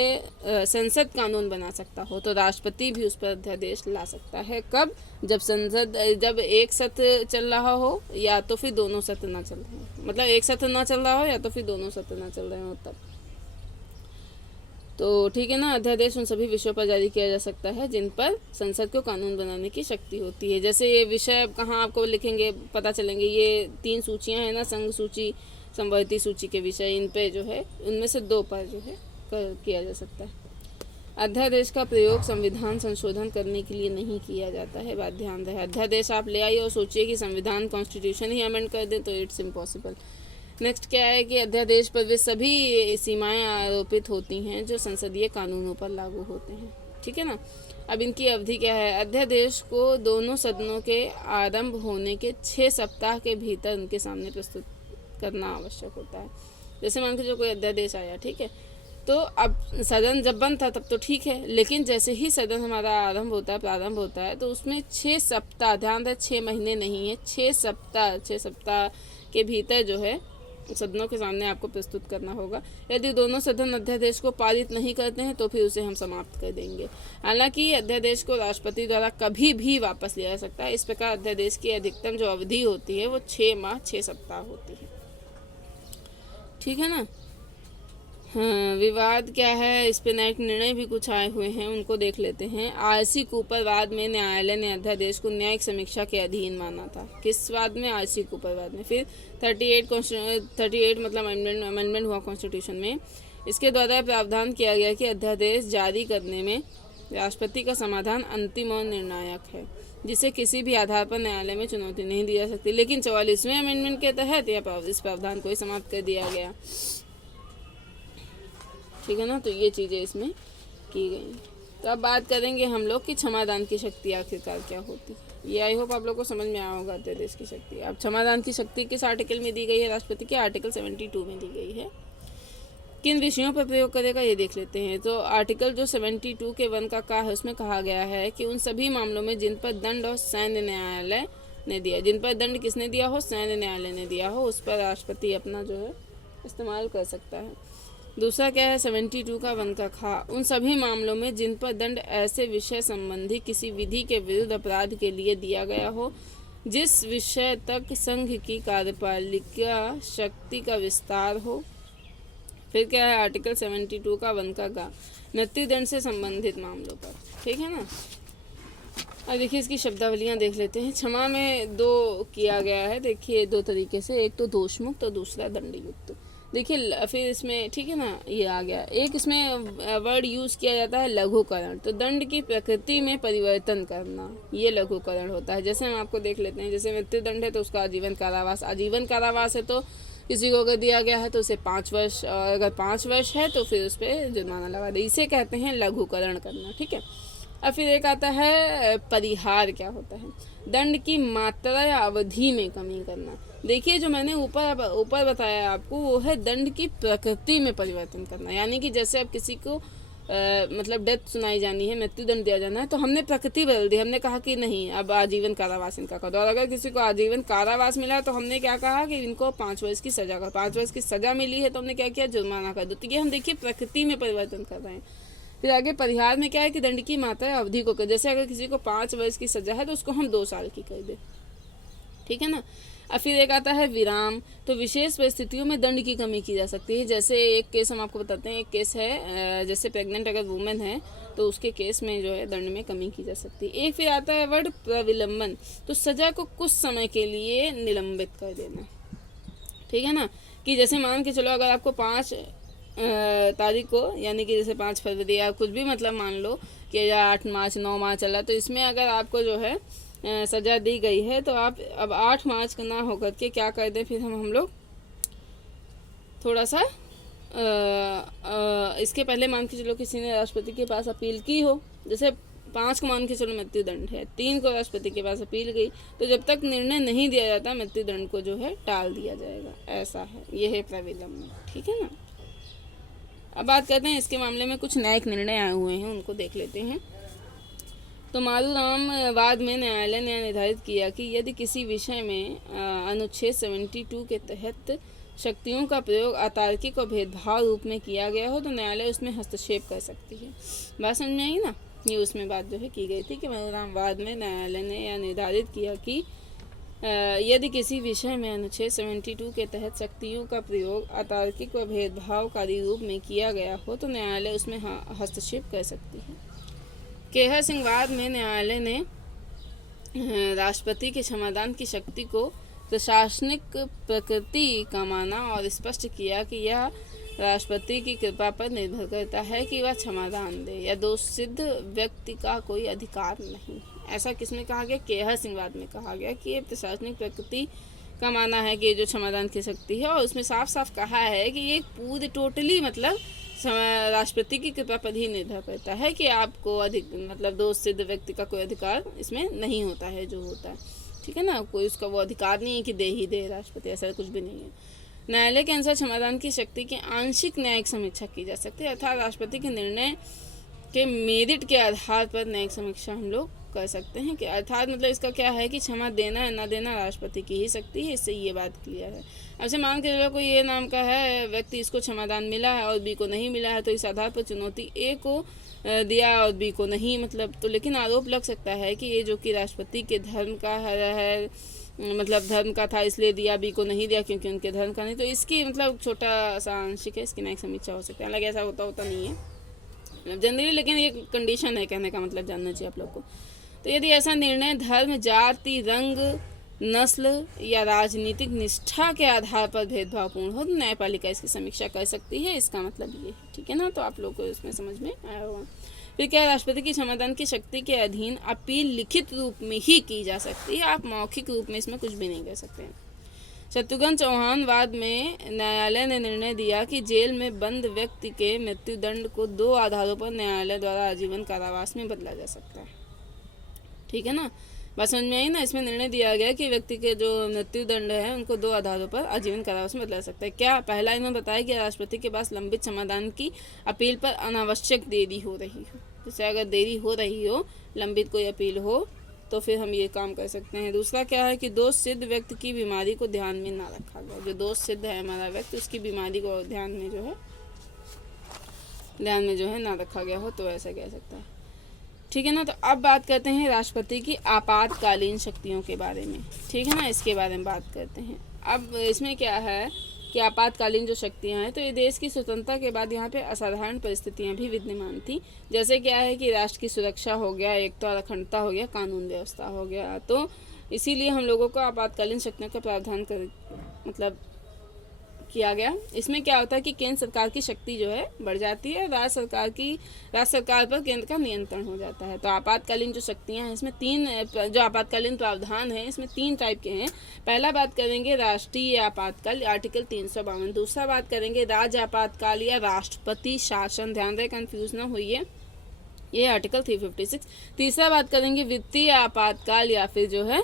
संसद कानून बना सकता हो, तो राष्ट्रपति भी उस पर अध्यादेश ला सकता है। कब, जब एक सत्र चल रहा हो या तो फिर दोनों सत्र ना चल रहे हो, मतलब एक सत्र ना चल रहा हो या तो फिर दोनों सत्र ना चल रहे हो तब। तो ठीक है ना, अध्यादेश उन सभी विषयों पर जारी किया जा सकता है जिन पर संसद को कानून बनाने की शक्ति होती है। जैसे ये विषय कहाँ आपको लिखेंगे पता चलेंगे, ये 3 सूचियाँ हैं ना, संघ सूची, संवर्ती सूची के विषय, इन पे जो है उनमें से 2 पर जो है किया जा सकता है। अध्यादेश का प्रयोग संविधान संशोधन करने के लिए नहीं किया जाता है, बात ध्यान रहे। अध्यादेश आप ले आइए और सोचिए कि संविधान कॉन्स्टिट्यूशन ही अमेंड कर दें, तो इट्स इम्पॉसिबल। नेक्स्ट क्या है कि अध्यादेश पर वे सभी सीमाएं आरोपित होती हैं जो संसदीय कानूनों पर लागू होते हैं, ठीक है ना। अब इनकी अवधि क्या है, अध्यादेश को दोनों सदनों के आरंभ होने के 6 सप्ताह के भीतर उनके सामने प्रस्तुत करना आवश्यक होता है। जैसे मान के जो कोई अध्यादेश आया, ठीक है, तो अब सदन जब बंद था तब तो ठीक है, लेकिन जैसे ही सदन हमारा प्रारंभ होता है तो उसमें 6 सप्ताह, ध्यान रहे 6 महीने नहीं है, 6 सप्ताह के भीतर जो है सदनों के सामने आपको प्रस्तुत करना होगा। यदि दोनों सदन अध्यादेश को पारित नहीं करते हैं तो फिर उसे हम समाप्त कर देंगे। हालांकि अध्यादेश को राष्ट्रपति द्वारा कभी भी वापस लिया जा सकता है। इस प्रकार अध्यादेश की अधिकतम जो अवधि होती है वो 6 माह 6 सप्ताह होती है। ठीक है ना। हाँ, विवाद क्या है, इस पे न्यायिक निर्णय भी कुछ आए हुए हैं, उनको देख लेते हैं। आरसी कूपर वाद में न्यायालय ने अध्यादेश को न्यायिक समीक्षा के अधीन माना था। किस वाद में? आरसी कूपर वाद में। फिर 38 मतलब अमेंडमेंट हुआ कॉन्स्टिट्यूशन में। इसके द्वारा प्रावधान किया गया कि अध्यादेश जारी करने में राष्ट्रपति का समाधान अंतिम और निर्णायक है, जिसे किसी भी आधार पर न्यायालय में चुनौती नहीं दी जा सकती। लेकिन 44वें अमेंडमेंट के तहत इस प्रावधान को ही समाप्त कर दिया गया। ठीक है ना। तो ये चीज़ें इसमें की गई। तो अब बात करेंगे हम लोग कि क्षमादान की शक्ति आखिरकार क्या होती है। ये आई होप आप लोग को समझ में आया होगा अध्यादेश की शक्ति। अब क्षमादान की शक्ति किस आर्टिकल में दी गई है? राष्ट्रपति के आर्टिकल 72 में दी गई है। किन विषयों पर प्रयोग करेगा ये देख लेते हैं। तो आर्टिकल जो 72 के 1 का है उसमें कहा गया है कि उन सभी मामलों में जिन पर दंड और सैन्य न्यायालय ने दिया, जिन पर दंड किसने दिया हो? सैन्य न्यायालय ने दिया हो, उस पर राष्ट्रपति अपना जो है इस्तेमाल कर सकता है। दूसरा क्या है? 72 का 1 का खा, उन सभी मामलों में जिन पर दंड ऐसे विषय संबंधी किसी विधि के विरुद्ध अपराध के लिए दिया गया हो जिस विषय तक संघ की कार्यपालिका शक्ति का विस्तार हो। फिर क्या है? आर्टिकल 72 का 1 का गा, मृत्युदंड से संबंधित मामलों पर। ठीक है ना। अब देखिए इसकी शब्दावलियाँ देख लेते हैं। क्षमा में 2 किया गया है, देखिए 2 तरीके से, एक तो दोषमुक्त और दूसरा दंडयुक्त। देखिए फिर इसमें ठीक है ना, ये आ गया। एक इसमें वर्ड यूज़ किया जाता है लघुकरण। तो दंड की प्रकृति में परिवर्तन करना, ये लघुकरण होता है। जैसे हम आपको देख लेते हैं, जैसे मृत्युदंड है तो उसका आजीवन कारावास, आजीवन कारावास है तो किसी को अगर दिया गया है तो उसे 5 वर्ष, और अगर 5 वर्ष है तो फिर उस पर जुर्माना लगा दे। इसे कहते हैं लघुकरण करना। ठीक है। और फिर एक आता है परिहार। क्या होता है? दंड की मात्रा या अवधि में कमी करना। देखिए जो मैंने ऊपर बताया आपको वो है दंड की प्रकृति में परिवर्तन करना। यानी कि जैसे अब किसी को मतलब डेथ सुनाई जानी है, मृत्युदंड दिया जाना है, तो हमने प्रकृति बदल दी। हमने कहा कि नहीं अब आजीवन कारावास इनका कर दो। और अगर किसी को आजीवन कारावास मिला तो हमने क्या कहा कि इनको 5 वर्ष की सजा कर, 5 वर्ष की सजा मिली है तो हमने क्या किया? जुर्माना कर दो। तो ये हम देखिए प्रकृति में परिवर्तन कर रहे हैं। फिर आगे परिहार में क्या है कि दंड की मात्रा अवधि को कर, जैसे अगर किसी को 5 वर्ष की सजा है तो उसको हम 2 साल की कर दे। ठीक है ना। और फिर एक आता है विराम। तो विशेष परिस्थितियों में दंड की कमी की जा सकती है। जैसे एक केस हम आपको बताते हैं, एक केस है जैसे प्रेग्नेंट अगर वुमेन है तो उसके केस में जो है दंड में कमी की जा सकती है। एक फिर आता है वर्ड प्रविलंबन। तो सजा को कुछ समय के लिए निलंबित कर देना। ठीक है ना। कि जैसे मान के चलो अगर आपको 5 तारीख को, यानी कि जैसे 5 फरवरी या कुछ भी मतलब मान लो कि 8 मार्च 9 मार्च चला, तो इसमें अगर आपको जो है सज़ा दी गई है तो आप अब 8 मार्च का ना होकर के क्या कर दें, फिर हम लोग थोड़ा सा इसके पहले मान के चलो किसी ने राष्ट्रपति के पास अपील की हो, जैसे 5 को मान के चलो मृत्युदंड है, 3 को राष्ट्रपति के पास अपील गई, तो जब तक निर्णय नहीं दिया जाता मृत्युदंड को जो है टाल दिया जाएगा। ऐसा है, ये है प्रविलंबन। ठीक है ना। अब बात करते हैं इसके मामले में कुछ न्यायिक निर्णय आए हुए हैं, उनको देख लेते हैं। तो मालूराम वाद में न्यायालय ने निर्धारित किया कि यदि किसी विषय में अनुच्छेद 72 के तहत शक्तियों का प्रयोग अतार्किक और भेदभाव रूप में किया गया हो तो न्यायालय उसमें हस्तक्षेप कर सकती है। बात समझ में आई ना। ये उसमें बात जो है की गई थी कि मालूराम वाद में न्यायालय ने यह निर्धारित किया कि यदि किसी विषय में अनुच्छेद 72 के तहत शक्तियों का प्रयोग अतार्किक व भेदभावकारी रूप में किया गया हो तो न्यायालय उसमें हस्तक्षेप कर सकती है। केहर सिंह वाद में न्यायालय ने राष्ट्रपति के क्षमादान की शक्ति को प्रशासनिक प्रकृति का माना और स्पष्ट किया कि यह राष्ट्रपति की कृपा पर निर्भर करता है कि वह क्षमादान दे या दोष सिद्ध व्यक्ति का कोई अधिकार नहीं। ऐसा किसमें कहा गया? केहर सिंह वाद में कहा गया कि ये प्रशासनिक प्रकृति का माना है कि जो क्षमादान की शक्ति है, और उसमें साफ साफ कहा है कि ये पूरी टोटली मतलब राष्ट्रपति की कृपा पर ही निर्भर करता है कि आपको मतलब दोष सिद्ध व्यक्ति का कोई अधिकार इसमें नहीं होता है जो होता है। ठीक है ना। कोई उसका वो अधिकार नहीं है कि दे ही दे राष्ट्रपति, ऐसा कुछ भी नहीं है। न्यायालय के अनुसार क्षमादान की शक्ति की आंशिक न्यायिक समीक्षा की जा सकती है, अर्थात राष्ट्रपति के निर्णय के मेरिट के आधार पर न्यायिक समीक्षा हम लोग कर सकते हैं। कि अर्थात मतलब इसका क्या है कि क्षमा देना या ना देना राष्ट्रपति की ही शक्ति है, इससे ये बात क्लियर है। अब से मान के चलो कोई ए नाम का है व्यक्ति, इसको क्षमादान मिला है और बी को नहीं मिला है, तो इस आधार पर चुनौती ए को दिया और बी को नहीं, मतलब तो लेकिन आरोप लग सकता है कि ये जो कि राष्ट्रपति के धर्म का है, मतलब धर्म का था इसलिए दिया, बी को नहीं दिया क्योंकि उनके धर्म का नहीं, तो इसकी मतलब छोटा सा आंशिक है, इसकी न्यायिक समीक्षा हो सकती है। हालांकि ऐसा होता नहीं है जनरली, लेकिन ये कंडीशन है, कहने का मतलब जानना चाहिए आप लोग को। तो यदि ऐसा निर्णय धर्म, जाति, रंग, नस्ल या राजनीतिक निष्ठा के आधार पर भेदभावपूर्ण हो तो न्यायपालिका इसकी समीक्षा कर सकती है, इसका मतलब ये है। ठीक है ना, तो आप लोग को इसमें समझ में आया होगा। फिर क्या, राष्ट्रपति की क्षमादान की शक्ति के अधीन अपील लिखित रूप में ही की जा सकती है, आप मौखिक रूप में इसमें कुछ भी नहीं कर सकते हैं। शत्रुघ्न चौहान वाद में न्यायालय ने निर्णय दिया कि जेल में बंद व्यक्ति के मृत्युदंड को 2 आधारों पर न्यायालय द्वारा आजीवन कारावास में बदला जा सकता है। ठीक है ना, बात समझ में आई ना। इसमें निर्णय दिया गया कि व्यक्ति के जो मृत्युदंड है उनको 2 आधारों पर आजीवन कारावास में बदला सकता है। क्या, पहला इन्होंने बताया कि राष्ट्रपति के पास लंबित क्षमादान की अपील पर अनावश्यक देरी हो रही हो, जैसे अगर देरी हो रही हो, लंबित कोई अपील हो, तो फिर हम ये काम कर सकते हैं। दूसरा क्या है कि दोष सिद्ध व्यक्ति की बीमारी को ध्यान में ना रखा गया, जो दोष सिद्ध है हमारा व्यक्ति, उसकी बीमारी को ध्यान में जो है ना रखा गया हो, तो ऐसा कह सकता है। ठीक है ना, तो अब बात करते हैं राष्ट्रपति की आपातकालीन शक्तियों के बारे में। ठीक है ना, इसके बारे में बात करते हैं। अब इसमें क्या है कि आपातकालीन जो शक्तियां हैं, तो ये देश की स्वतंत्रता के बाद यहाँ पे असाधारण परिस्थितियां भी विद्यमान थी। जैसे क्या है कि राष्ट्र की सुरक्षा हो गया, एकता और अखंडता हो गया, कानून व्यवस्था हो गया, तो इसीलिए हम लोगों को आपातकालीन शक्तियों का प्रावधान मतलब किया गया। इसमें क्या होता है कि केंद्र सरकार की शक्ति जो है बढ़ जाती है, राज्य सरकार पर केंद्र का नियंत्रण हो जाता है। तो आपातकालीन जो शक्तियां हैं, इसमें 3 जो आपातकालीन प्रावधान है, इसमें 3 टाइप के हैं। पहला बात करेंगे राष्ट्रीय आपातकाल, आर्टिकल 352। दूसरा बात करेंगे राज्य आपातकाल या राष्ट्रपति शासन, ध्यान रहे कंफ्यूज ना होइए, ये आर्टिकल 356। तीसरा बात करेंगे वित्तीय आपातकाल या फिर जो है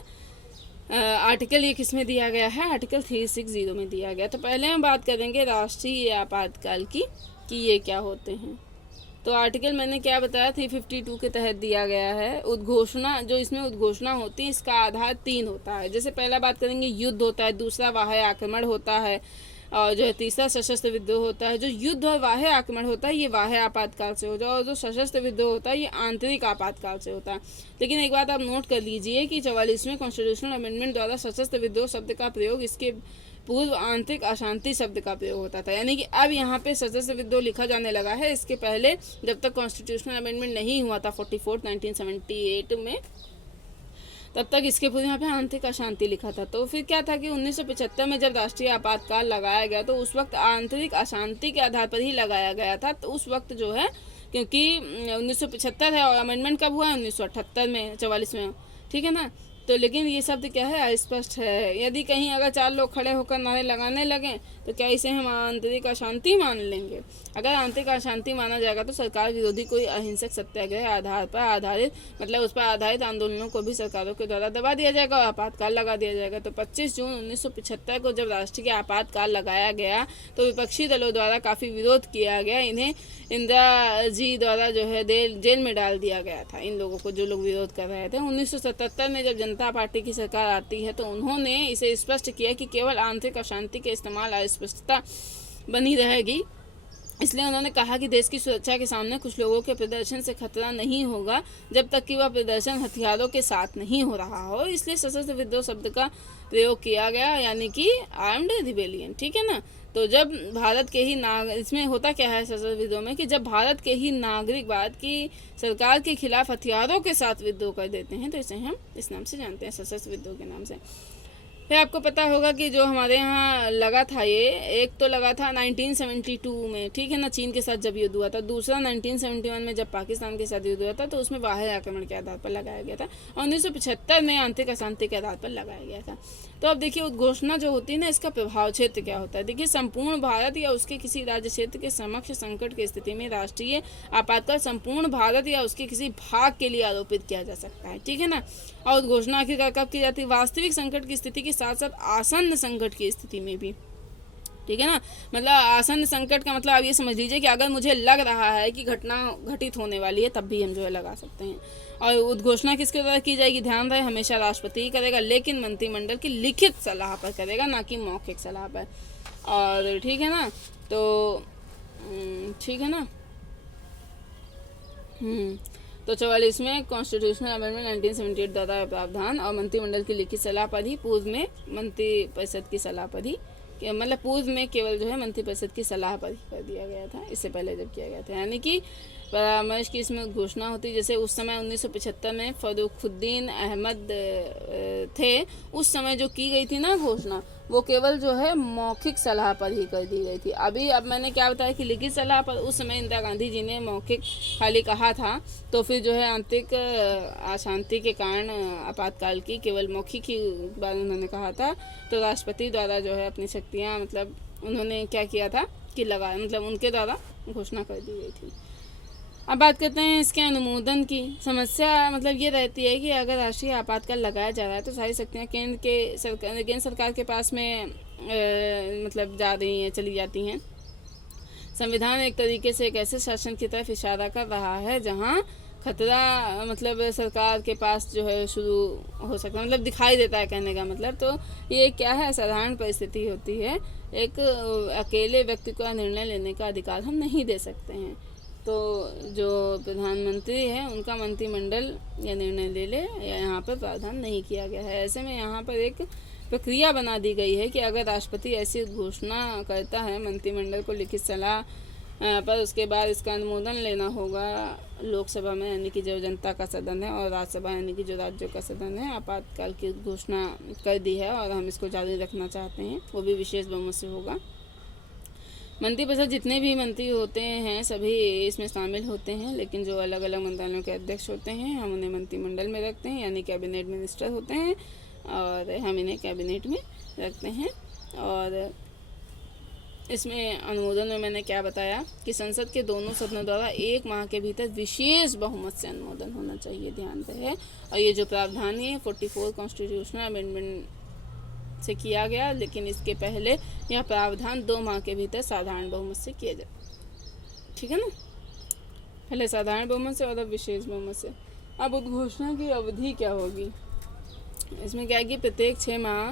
आर्टिकल ये किस में दिया गया है, आर्टिकल 360 में दिया गया। तो पहले हम बात करेंगे राष्ट्रीय आपातकाल की कि ये क्या होते हैं। तो आर्टिकल मैंने क्या बताया 352 के तहत दिया गया है। उद्घोषणा, जो इसमें उद्घोषणा होती है, इसका आधार 3 होता है। जैसे पहला बात करेंगे युद्ध होता है, दूसरा बाह्य आक्रमण होता है, और जो है तीसरा सशस्त्र विद्रोह होता है। जो युद्ध और बाह्य आक्रमण होता है ये बाह्य आपातकाल से होता है, और जो सशस्त्र विद्रोह होता है ये आंतरिक आपातकाल से होता है। लेकिन एक बात आप नोट कर लीजिए कि 44वें कॉन्स्टिट्यूशनल अमेंडमेंट द्वारा सशस्त्र विद्रोह शब्द का प्रयोग इसके पूर्व आंतरिक अशांति शब्द का प्रयोग होता था, यानी कि अब यहाँ पे सशस्त्र विद्रोह लिखा जाने लगा है। इसके पहले जब तक कॉन्स्टिट्यूशनल अमेंडमेंट नहीं हुआ था 44 1978 में, तब तक इसके पूरे यहाँ पे आंतरिक अशांति लिखा था। तो फिर क्या था कि 1975 में जब राष्ट्रीय आपातकाल लगाया गया, तो उस वक्त आंतरिक अशांति के आधार पर ही लगाया गया था। तो उस वक्त जो है, क्योंकि 1975 है और अमेंडमेंट कब हुआ है 1978 में, 44 में, ठीक है ना। तो लेकिन ये शब्द क्या है, अस्पष्ट है। यदि कहीं अगर 4 लोग खड़े होकर नारे लगाने लगें तो क्या इसे हम आंतरिक अशांति मान लेंगे? अगर आंतरिक अशांति माना जाएगा तो सरकार विरोधी कोई अहिंसक सत्याग्रह आधार पर आधारित, मतलब उस पर आधारित आंदोलनों को भी सरकारों के द्वारा दबा दिया जाएगा और आपातकाल लगा दिया जाएगा। तो 25 जून 1975 को जब राष्ट्रीय आपातकाल लगाया गया तो विपक्षी दलों द्वारा काफ़ी विरोध किया गया। इन्हें इंदिरा जी द्वारा जो है जेल में डाल दिया गया था, इन लोगों को, जो लोग विरोध कर रहे थे। 1977 में जब जनता पार्टी की सरकार आती है तो उन्होंने इसे स्पष्ट किया कि केवल आंतरिक अशांति के इस्तेमाल अस्पष्टता बनी रहेगी। इसलिए उन्होंने कहा कि देश की सुरक्षा के सामने कुछ लोगों के प्रदर्शन से खतरा नहीं होगा जब तक कि वह प्रदर्शन हथियारों के साथ नहीं हो रहा हो। इसलिए सशस्त्र विद्रोह शब्द का प्रयोग किया गया, यानी कि आर्म्ड रिबेलियन, ठीक है ना। तो जब भारत के ही इसमें होता क्या है सशस्त्र विद्रोह में, कि जब भारत के ही नागरिक भारत की सरकार के खिलाफ हथियारों के साथ विद्रोह कर देते हैं तो इसे हम इस नाम से जानते हैं, सशस्त्र विद्रोह के नाम से। फिर आपको पता होगा कि जो हमारे यहाँ लगा था, ये एक तो लगा था 1972 में, ठीक है ना, चीन के साथ जब युद्ध हुआ था। दूसरा 1971 में जब पाकिस्तान के साथ युद्ध हुआ था, तो उसमें बाह्य आक्रमण के आधार पर लगाया गया था। और 1975 में आंतरिक अशांति के आधार पर लगाया गया था। तो अब देखिए उद्घोषणा जो होती है ना, इसका प्रभाव क्षेत्र क्या होता है। देखिए संपूर्ण भारत या उसके किसी राज्य क्षेत्र के समक्ष संकट की स्थिति में राष्ट्रीय आपातकाल संपूर्ण भारत या उसके किसी भाग के लिए आरोपित किया जा सकता है, ठीक है ना। और उद्घोषणा आखिरकार कब की जाती है? वास्तविक संकट की स्थिति के साथ साथ आसन्न संकट की स्थिति में भी। ठीक है ना। मतलब आसन्न संकट का मतलब आप ये समझ लीजिए कि अगर मुझे लग रहा है कि घटना घटित होने वाली है तब भी हम जो है लगा सकते हैं। और उद्घोषणा किसके द्वारा की जाएगी, ध्यान रहे हमेशा राष्ट्रपति ही करेगा, लेकिन मंत्रिमंडल की लिखित सलाह पर करेगा, ना कि मौखिक सलाह पर। और ठीक है ना, तो ठीक है ना। तो 44 में कॉन्स्टिट्यूशनल अमेंडमेंट 1978 द्वारा प्रावधान और मंत्रिमंडल की लिखित सलाह पर ही, पूर्व में मंत्रिपरिषद की सलाह पर ही, मतलब पूर्व में केवल जो है मंत्रिपरिषद की सलाह पर ही कर दिया गया था, इससे पहले जब किया गया था। यानी कि परामर्श की इसमें घोषणा होती, जैसे उस समय 1975 में फर्रुखुद्दीन अहमद थे, उस समय जो की गई थी ना घोषणा, वो केवल जो है मौखिक सलाह पर ही कर दी गई थी। अब मैंने क्या बताया कि लिखित सलाह पर उस समय इंदिरा गांधी जी ने मौखिक खाली कहा था, तो फिर जो है आंतरिक अशांति के कारण आपातकाल की केवल मौखिक ही बात उन्होंने कहा था। तो राष्ट्रपति द्वारा जो है अपनी शक्तियाँ, मतलब उन्होंने क्या किया था कि मतलब उनके द्वारा घोषणा कर दी गई थी। अब बात करते हैं इसके अनुमोदन की। समस्या मतलब ये रहती है कि अगर राष्ट्रीय आपातकाल लगाया जा रहा है तो सारी शक्तियाँ केंद्र सरकार के पास में मतलब जा रही हैं, चली जाती हैं। संविधान एक तरीके से एक ऐसे शासन की तरफ इशारा कर रहा है जहाँ खतरा मतलब सरकार के पास जो है शुरू हो सकता है, मतलब दिखाई देता है, कहने का मतलब। तो ये क्या है, साधारण परिस्थिति होती है, एक अकेले व्यक्ति को निर्णय लेने का अधिकार हम नहीं दे सकते हैं। तो जो प्रधानमंत्री है उनका मंत्रिमंडल या निर्णय ले ले, या यहाँ पर प्रावधान नहीं किया गया है। ऐसे में यहाँ पर एक प्रक्रिया बना दी गई है कि अगर राष्ट्रपति ऐसी घोषणा करता है मंत्रिमंडल को लिखित सलाह पर, उसके बाद इसका अनुमोदन लेना होगा लोकसभा में, यानी कि जो जनता का सदन है, और राज्यसभा यानी कि जो राज्यों का सदन है। आपातकाल की घोषणा कर दी है और हम इसको जारी रखना चाहते हैं, वो भी विशेष बहुमत से होगा। मंत्रिपरिषद जितने भी मंत्री होते हैं सभी इसमें शामिल होते हैं, लेकिन जो अलग अलग मंत्रालयों के अध्यक्ष होते हैं हम उन्हें मंत्रिमंडल में रखते हैं, यानी कैबिनेट मिनिस्टर होते हैं, और हम इन्हें कैबिनेट में रखते हैं। और इसमें अनुमोदन में मैंने क्या बताया कि संसद के दोनों सदनों द्वारा 1 माह के भीतर विशेष बहुमत से अनुमोदन होना चाहिए, ध्यान रहे। और ये जो प्रावधान है 44 कॉन्स्टिट्यूशनल अमेंडमेंट से किया गया, लेकिन इसके पहले यह प्रावधान 2 माह के भीतर साधारण बहुमत से किया जाए, ठीक है ना। पहले साधारण बहुमत से और अब विशेष बहुमत से। अब उद्घोषणा की अवधि क्या होगी, इसमें क्या है कि प्रत्येक 6 माह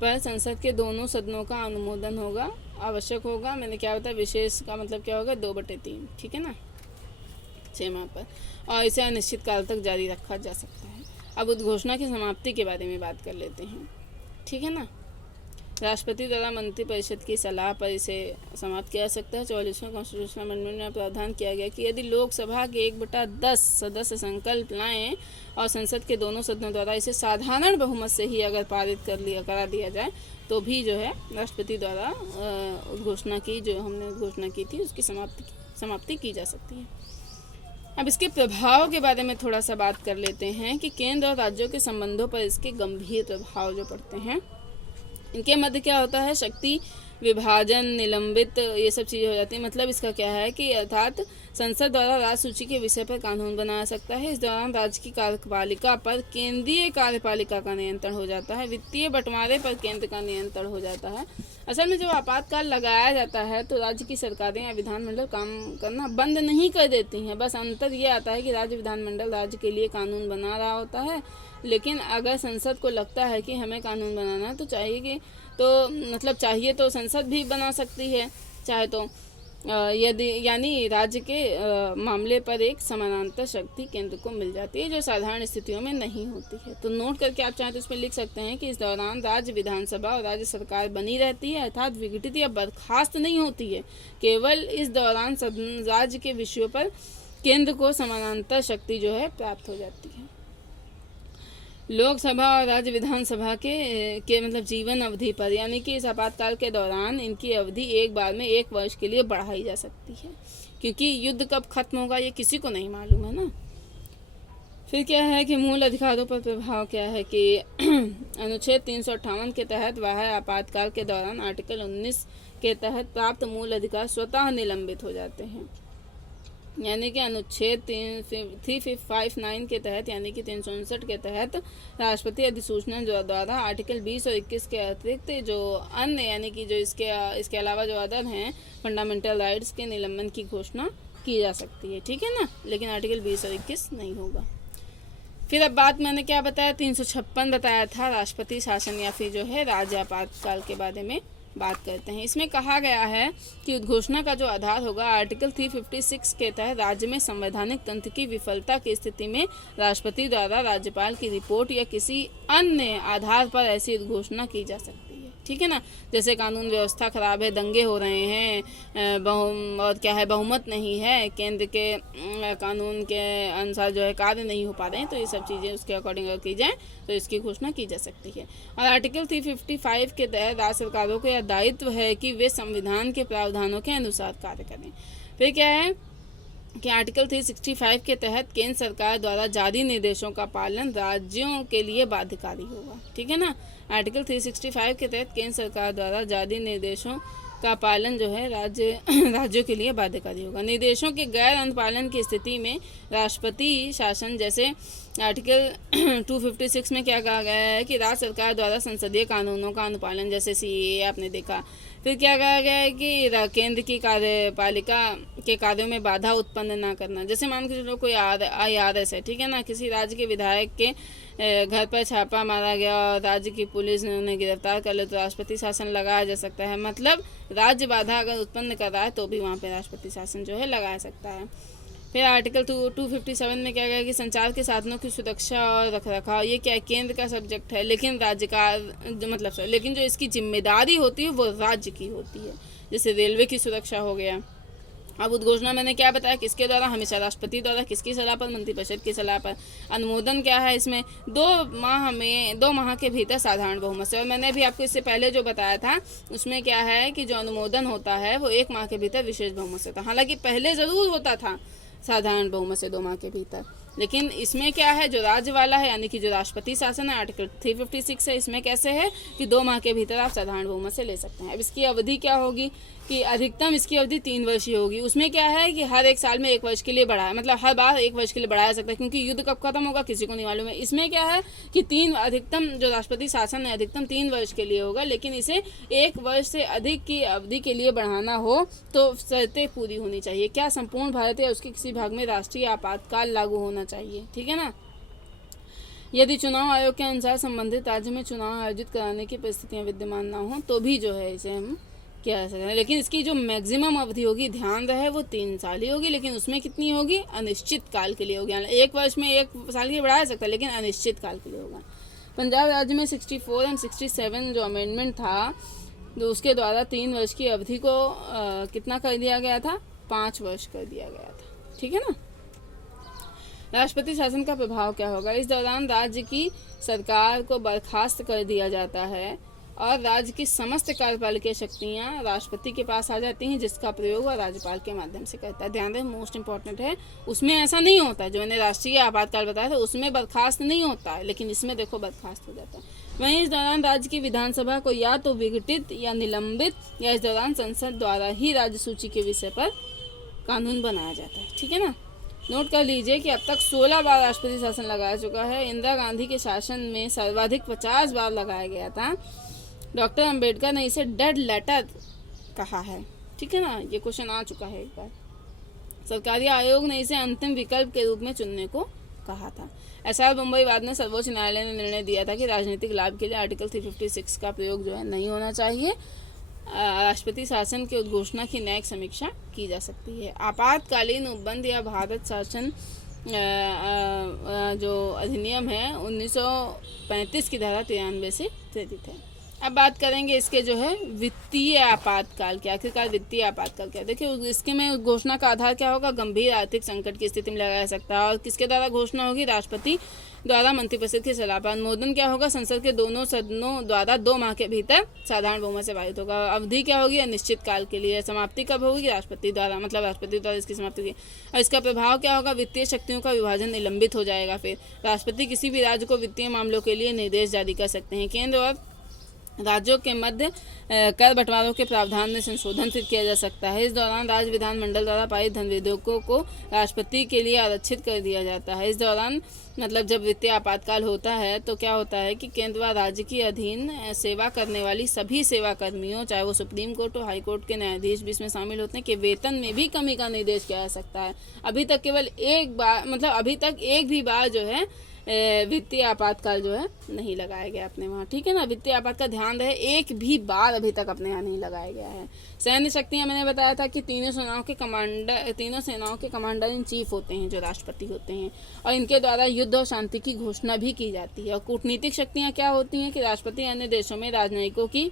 पर संसद के दोनों सदनों का अनुमोदन होगा, आवश्यक होगा। मैंने क्या बताया, विशेष का मतलब क्या होगा, 2/3, ठीक है ना, 6 माह पर, और इसे अनिश्चित काल तक जारी रखा जा सकता है। अब उद्घोषणा की समाप्ति के बारे में बात कर लेते हैं, ठीक है ना। राष्ट्रपति द्वारा मंत्रिपरिषद की सलाह पर इसे समाप्त किया जा सकता है। 44वें कॉन्स्टिट्यूशनल अमेंडमेंट में प्रावधान किया गया कि यदि लोकसभा के 1/10 सदस्य संकल्प लाएं और संसद के दोनों सदनों द्वारा इसे साधारण बहुमत से ही अगर पारित करा दिया जाए तो भी जो है राष्ट्रपति द्वारा उद्घोषणा की, जो हमने घोषणा की थी, उसकी समाप्ति की जा सकती है। अब इसके प्रभाव के बारे में थोड़ा सा बात कर लेते हैं कि केंद्र और राज्यों के संबंधों पर इसके गंभीर प्रभाव जो पड़ते हैं। इनके मध्य क्या होता है, शक्ति विभाजन, निलंबित, ये सब चीज़ें हो जाती हैं। मतलब इसका क्या है कि अर्थात संसद द्वारा राज्य सूची के विषय पर कानून बनाया सकता है। इस दौरान राज्य की कार्यपालिका पर केंद्रीय कार्यपालिका का नियंत्रण हो जाता है, वित्तीय बंटवारे पर केंद्र का नियंत्रण हो जाता है। असल में जब आपातकाल लगाया जाता है तो राज्य की सरकारें या विधानमंडल काम करना बंद नहीं कर देती हैं, बस अंतर ये आता है कि राज्य विधानमंडल राज्य के लिए कानून बना रहा होता है। लेकिन अगर संसद को लगता है कि हमें कानून बनाना है तो चाहिए तो संसद भी बना सकती है, चाहे तो यदि यानी राज्य के मामले पर एक समानांतर शक्ति केंद्र को मिल जाती है, जो साधारण स्थितियों में नहीं होती है। तो नोट करके आप चाहें तो इसमें लिख सकते हैं कि इस दौरान राज्य विधानसभा और राज्य सरकार बनी रहती है, अर्थात विघटित या बर्खास्त नहीं होती है। केवल इस दौरान राज्य के विषयों पर केंद्र को समानांतर शक्ति जो है प्राप्त हो जाती है। लोकसभा और राज्य विधानसभा के मतलब जीवन अवधि पर, यानी कि इस आपातकाल के दौरान इनकी अवधि एक बार में 1 वर्ष के लिए बढ़ाई जा सकती है, क्योंकि युद्ध कब खत्म होगा ये किसी को नहीं मालूम है ना। फिर क्या है कि मूल अधिकारों पर प्रभाव क्या है कि अनुच्छेद 358 के तहत बाह्य आपातकाल के दौरान आर्टिकल 19 के तहत प्राप्त मूल अधिकार स्वतः निलंबित हो जाते हैं। यानी कि अनुच्छेद 359 के तहत यानी कि 359 के तहत राष्ट्रपति अधिसूचना द्वारा आर्टिकल 20 और 21 के अतिरिक्त जो अन्य यानी कि जो इसके अलावा जो अदर हैं फंडामेंटल राइट्स के निलंबन की घोषणा की जा सकती है, ठीक है ना, लेकिन आर्टिकल 20 और 21 नहीं होगा। फिर अब बात मैंने क्या बताया, 356 बताया था राष्ट्रपति शासन या फिर जो है राज्य आपातकाल के बारे में बात करते हैं। इसमें कहा गया है कि उद्घोषणा का जो आधार होगा आर्टिकल 356 के तहत राज्य में संवैधानिक तंत्र की विफलता की स्थिति में राष्ट्रपति द्वारा राज्यपाल की रिपोर्ट या किसी अन्य आधार पर ऐसी उद्घोषणा की जा सकती है, ठीक है ना। जैसे कानून व्यवस्था खराब है, दंगे हो रहे हैं, और क्या है, बहुमत नहीं है, केंद्र के कानून के अनुसार जो है कार्य नहीं हो पा रहे हैं, तो ये सब चीज़ें उसके अकॉर्डिंग अगर की जाए तो इसकी घोषणा की जा सकती है। और आर्टिकल 355 के तहत राज्य सरकारों को यह दायित्व है कि वे संविधान के प्रावधानों के अनुसार कार्य करें। फिर क्या है कि आर्टिकल 365 के तहत केंद्र सरकार द्वारा जारी निर्देशों का पालन राज्यों के लिए बाध्यकारी होगा, ठीक है ना। आर्टिकल 365 के तहत केंद्र सरकार द्वारा जारी निर्देशों का पालन जो है राज्यों के लिए बाध्यकारी होगा। निर्देशों के गैर अनुपालन की स्थिति में राष्ट्रपति शासन, जैसे आर्टिकल 256 में क्या कहा गया है कि राज्य सरकार द्वारा संसदीय कानूनों का अनुपालन, जैसे सीएए आपने देखा। फिर क्या कहा गया है कि केंद्र की कार्यपालिका के कार्यों में बाधा उत्पन्न ना करना। जैसे मान के चलो कोई IRS है, ठीक है ना, किसी राज्य के विधायक के घर पर छापा मारा गया और राज्य की पुलिस ने उन्हें गिरफ्तार कर लिया तो राष्ट्रपति शासन लगाया जा सकता है। मतलब राज्य बाधा अगर उत्पन्न कर रहा है तो भी वहाँ पे राष्ट्रपति शासन जो है लगा सकता है। फिर आर्टिकल 257 में क्या गया कि संचार के साधनों की सुरक्षा और रखरखाव, ये क्या केंद्र का सब्जेक्ट है, लेकिन राज्य का लेकिन जो इसकी जिम्मेदारी होती है वो राज्य की होती है। जैसे रेलवे की सुरक्षा हो गया। अब उद्घोषणा मैंने क्या बताया, किसके द्वारा, हमेशा राष्ट्रपति द्वारा, किसकी सलाह पर, मंत्रिपरिषद की सलाह पर। अनुमोदन क्या है इसमें, 2 माह के भीतर साधारण बहुमत से। और मैंने भी आपको इससे पहले जो बताया था उसमें क्या है कि जो अनुमोदन होता है वो 1 माह के भीतर विशेष बहुमत से होता है। हालांकि पहले ज़रूर होता था साधारण बहुमत से 2 माह के भीतर, लेकिन इसमें क्या है, जो राज्य वाला है यानी कि जो राष्ट्रपति शासन है आर्टिकल 356 है, इसमें कैसे है कि 2 माह के भीतर आप साधारण बहुमत से ले सकते हैं। अब इसकी अवधि क्या होगी कि अधिकतम इसकी अवधि 3 वर्षीय होगी। उसमें क्या है कि हर 1 साल में 1 वर्ष के लिए बढ़ाया, मतलब हर बार 1 वर्ष के लिए बढ़ाया सकता है, क्योंकि युद्ध कब खत्म होगा किसी को नहीं मालूम है। इसमें क्या है कि 3 अधिकतम जो राष्ट्रपति शासन है अधिकतम 3 वर्ष के लिए होगा, लेकिन इसे 1 वर्ष से अधिक की अवधि के लिए बढ़ाना हो तो शर्तें पूरी होनी चाहिए। क्या, संपूर्ण भारत या उसके किसी भाग में राष्ट्रीय आपातकाल लागू होना चाहिए, ठीक है ना। यदि चुनाव आयोग के अनुसार संबंधित राज्य में चुनाव आयोजित कराने की परिस्थितियां विद्यमान ना हो तो भी जो है इसे हम क्या कर सकते हैं। लेकिन इसकी जो मैक्सिमम अवधि होगी, ध्यान रहे, वो 3 साल ही होगी, लेकिन उसमें कितनी होगी, अनिश्चित काल के लिए होगी। 1 वर्ष में 1 साल के लिए बढ़ाया सकता है, लेकिन अनिश्चित काल के लिए होगा। पंजाब राज्य में 64 और 67 जो अमेंडमेंट था तो उसके द्वारा 3 वर्ष की अवधि को कितना कर दिया गया था, 5 वर्ष कर दिया गया था, ठीक है ना। राष्ट्रपति शासन का प्रभाव क्या होगा, इस दौरान राज्य की सरकार को बर्खास्त कर दिया जाता है और राज्य की समस्त कार्यपालिकीय शक्तियां राष्ट्रपति के पास आ जाती हैं, जिसका प्रयोग वह राज्यपाल के माध्यम से करता है। ध्यान दें, मोस्ट इंपॉर्टेंट है, उसमें ऐसा नहीं होता है। जो मैंने राष्ट्रीय आपातकाल बताया था उसमें बर्खास्त नहीं होता है, लेकिन इसमें देखो बर्खास्त हो जाता है। वहीं इस दौरान राज्य की विधानसभा को या तो विघटित या निलंबित, या इस दौरान संसद द्वारा ही राज्य सूची के विषय पर कानून बनाया जाता है, ठीक है ना। नोट कर लीजिए कि अब तक 16 बार राष्ट्रपति शासन लगाया चुका है। इंदिरा गांधी के शासन में सर्वाधिक 50 बार लगाया गया था। डॉक्टर अंबेडकर ने इसे डेड लेटर कहा है, ठीक है ना, ये क्वेश्चन आ चुका है एक बार। सरकारी आयोग ने इसे अंतिम विकल्प के रूप में चुनने को कहा था। SR बम्बई बाद में सर्वोच्च न्यायालय ने निर्णय दिया था कि राजनीतिक लाभ के लिए आर्टिकल 356 का प्रयोग जो है नहीं होना चाहिए। राष्ट्रपति शासन की उद्घोषणा की न्यायिक समीक्षा की जा सकती है। आपातकालीन उपबंध या भारत शासन जो अधिनियम है 1935 की धारा 93 से प्रेरित है। अब बात करेंगे इसके जो है वित्तीय आपातकाल की। आखिरकार वित्तीय आपातकाल क्या है, देखिए इसके में घोषणा का आधार क्या होगा, गंभीर आर्थिक संकट की स्थिति में लगाया जा सकता है। और किसके द्वारा घोषणा होगी, राष्ट्रपति द्वारा मंत्रिपरिषद की सलाह पर। अनुमोदन क्या होगा, संसद के दोनों सदनों द्वारा 2 माह के भीतर साधारण बहुमत से पारित होगा। अवधि क्या होगी, अनिश्चित काल के लिए। समाप्ति कब होगी, राष्ट्रपति द्वारा, मतलब राष्ट्रपति द्वारा इसकी समाप्ति होगी। और इसका प्रभाव क्या होगा, वित्तीय शक्तियों का विभाजन निलंबित हो जाएगा। फिर राष्ट्रपति किसी भी राज्य को वित्तीय मामलों के लिए निर्देश जारी कर सकते हैं। केंद्र और राज्यों के मध्य कर बंटवारों के प्रावधान में संशोधन फिर किया जा सकता है। इस दौरान राज्य विधानमंडल द्वारा पारित धन विधेयकों को राष्ट्रपति के लिए आरक्षित कर दिया जाता है। इस दौरान मतलब जब वित्तीय आपातकाल होता है तो क्या होता है कि केंद्र व राज्य के अधीन सेवा करने वाली सभी सेवा कर्मियों, चाहे वो सुप्रीम कोर्ट हो, हाई कोर्ट के न्यायाधीश भी इसमें शामिल होते हैं, कि वेतन में भी कमी का निर्देश किया जा सकता है। अभी तक केवल एक बार, मतलब अभी तक एक भी बार जो है वित्तीय आपातकाल जो है नहीं लगाया गया अपने वहाँ, ठीक है ना। वित्तीय आपातकाल ध्यान रहे, एक भी बार अभी तक अपने यहाँ नहीं लगाया गया है। सैन्य शक्तियाँ मैंने बताया था कि तीनों सेनाओं के कमांडर इन चीफ होते हैं जो राष्ट्रपति होते हैं, और इनके द्वारा युद्ध और शांति की घोषणा भी की जाती है। और कूटनीतिक शक्तियाँ क्या होती हैं कि राष्ट्रपति अन्य देशों में राजनयिकों की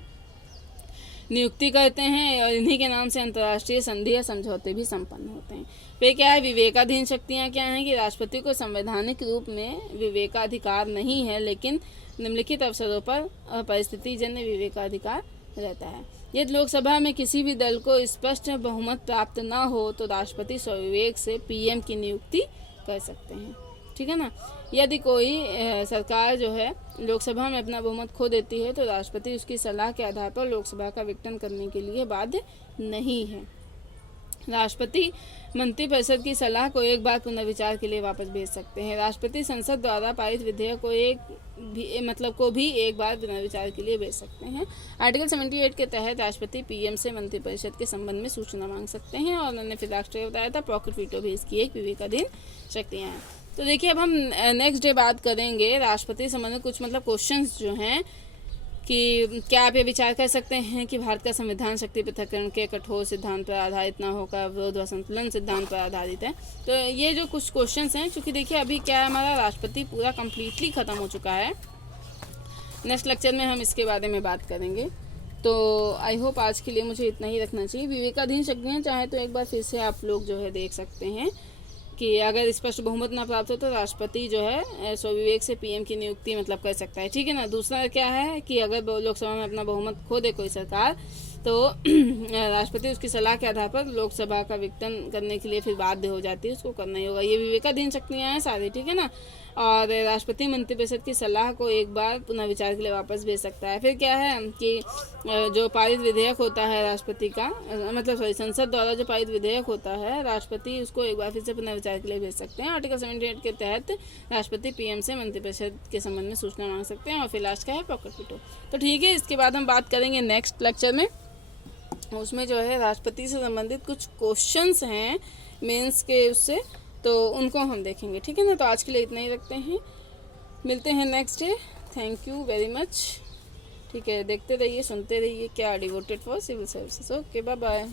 नियुक्ति करते हैं और इन्हीं के नाम से अंतर्राष्ट्रीय संधि या समझौते भी संपन्न होते हैं। फिर क्या है, विवेकाधीन शक्तियाँ क्या हैं कि राष्ट्रपति को संवैधानिक रूप में विवेकाधिकार नहीं है, लेकिन निम्नलिखित अवसरों पर परिस्थिति जन्य विवेकाधिकार रहता है। यदि लोकसभा में किसी भी दल को स्पष्ट बहुमत प्राप्त न हो तो राष्ट्रपति स्वविवेक से पीएम की नियुक्ति कर सकते हैं, ठीक है ना। यदि कोई सरकार जो है लोकसभा में अपना बहुमत खो देती है तो राष्ट्रपति उसकी सलाह के आधार पर लोकसभा का विघटन करने के लिए बाध्य नहीं है। राष्ट्रपति मंत्रिपरिषद की सलाह को एक बार पुनर्विचार के लिए वापस भेज सकते हैं। राष्ट्रपति संसद द्वारा पारित विधेयक को भी एक बार पुनर्विचार के लिए भेज सकते हैं। आर्टिकल 78 के तहत राष्ट्रपति पीएम से मंत्रिपरिषद के संबंध में सूचना मांग सकते हैं। और मैंने फिर राष्ट्रपति बताया था पॉकेट वीटो भी इसकी एक विवेकाधीन शक्तियाँ हैं। तो देखिए अब हम नेक्स्ट डे बात करेंगे राष्ट्रपति संबंधित कुछ क्वेश्चंस जो हैं कि क्या आप ये विचार कर सकते हैं कि भारत का संविधान शक्ति पृथक्करण के कठोर सिद्धांत पर आधारित ना होकर विरोध व संतुलन सिद्धांत पर आधारित है। तो ये जो कुछ क्वेश्चंस हैं, क्योंकि देखिए अभी क्या है, हमारा राष्ट्रपति पूरा कम्प्लीटली ख़त्म हो चुका है। नेक्स्ट लेक्चर में हम इसके बारे में बात करेंगे। तो आई होप आज के लिए मुझे इतना ही रखना चाहिए। विवेकाधीन शक्तियाँ चाहे तो एक बार फिर से आप लोग जो है देख सकते हैं कि अगर स्पष्ट बहुमत ना प्राप्त हो तो राष्ट्रपति जो है स्वविवेक से पीएम की नियुक्ति कर सकता है, ठीक है ना। दूसरा क्या है कि अगर लोकसभा में अपना बहुमत खो दे कोई सरकार तो राष्ट्रपति उसकी सलाह के आधार पर लोकसभा का विघटन करने के लिए फिर बाध्य हो जाती है, उसको करना ही होगा। ये विवेकाधीन शक्तियाँ हैं सारी, ठीक है ना। और राष्ट्रपति मंत्रिपरिषद की सलाह को एक बार पुनर्विचार के लिए वापस भेज सकता है। फिर क्या है कि जो पारित विधेयक होता है राष्ट्रपति का, संसद द्वारा जो पारित विधेयक होता है राष्ट्रपति उसको एक बार फिर से पुनर्विचार के लिए भेज सकते हैं। आर्टिकल 78 के तहत राष्ट्रपति पीएम से मंत्रिपरिषद के संबंध में सूचना मांग सकते हैं। और फिर लास्ट का है पॉकेट वीटो। तो ठीक है, इसके बाद हम बात करेंगे नेक्स्ट लेक्चर में। उसमें जो है राष्ट्रपति से संबंधित कुछ क्वेश्चंस हैं मेंस के उससे, तो उनको हम देखेंगे, ठीक है ना। तो आज के लिए इतना ही रखते हैं, मिलते हैं next day. Thank you very much, ठीक है। देखते रहिए, सुनते रहिए क्या devoted for civil services. Okay, bye bye.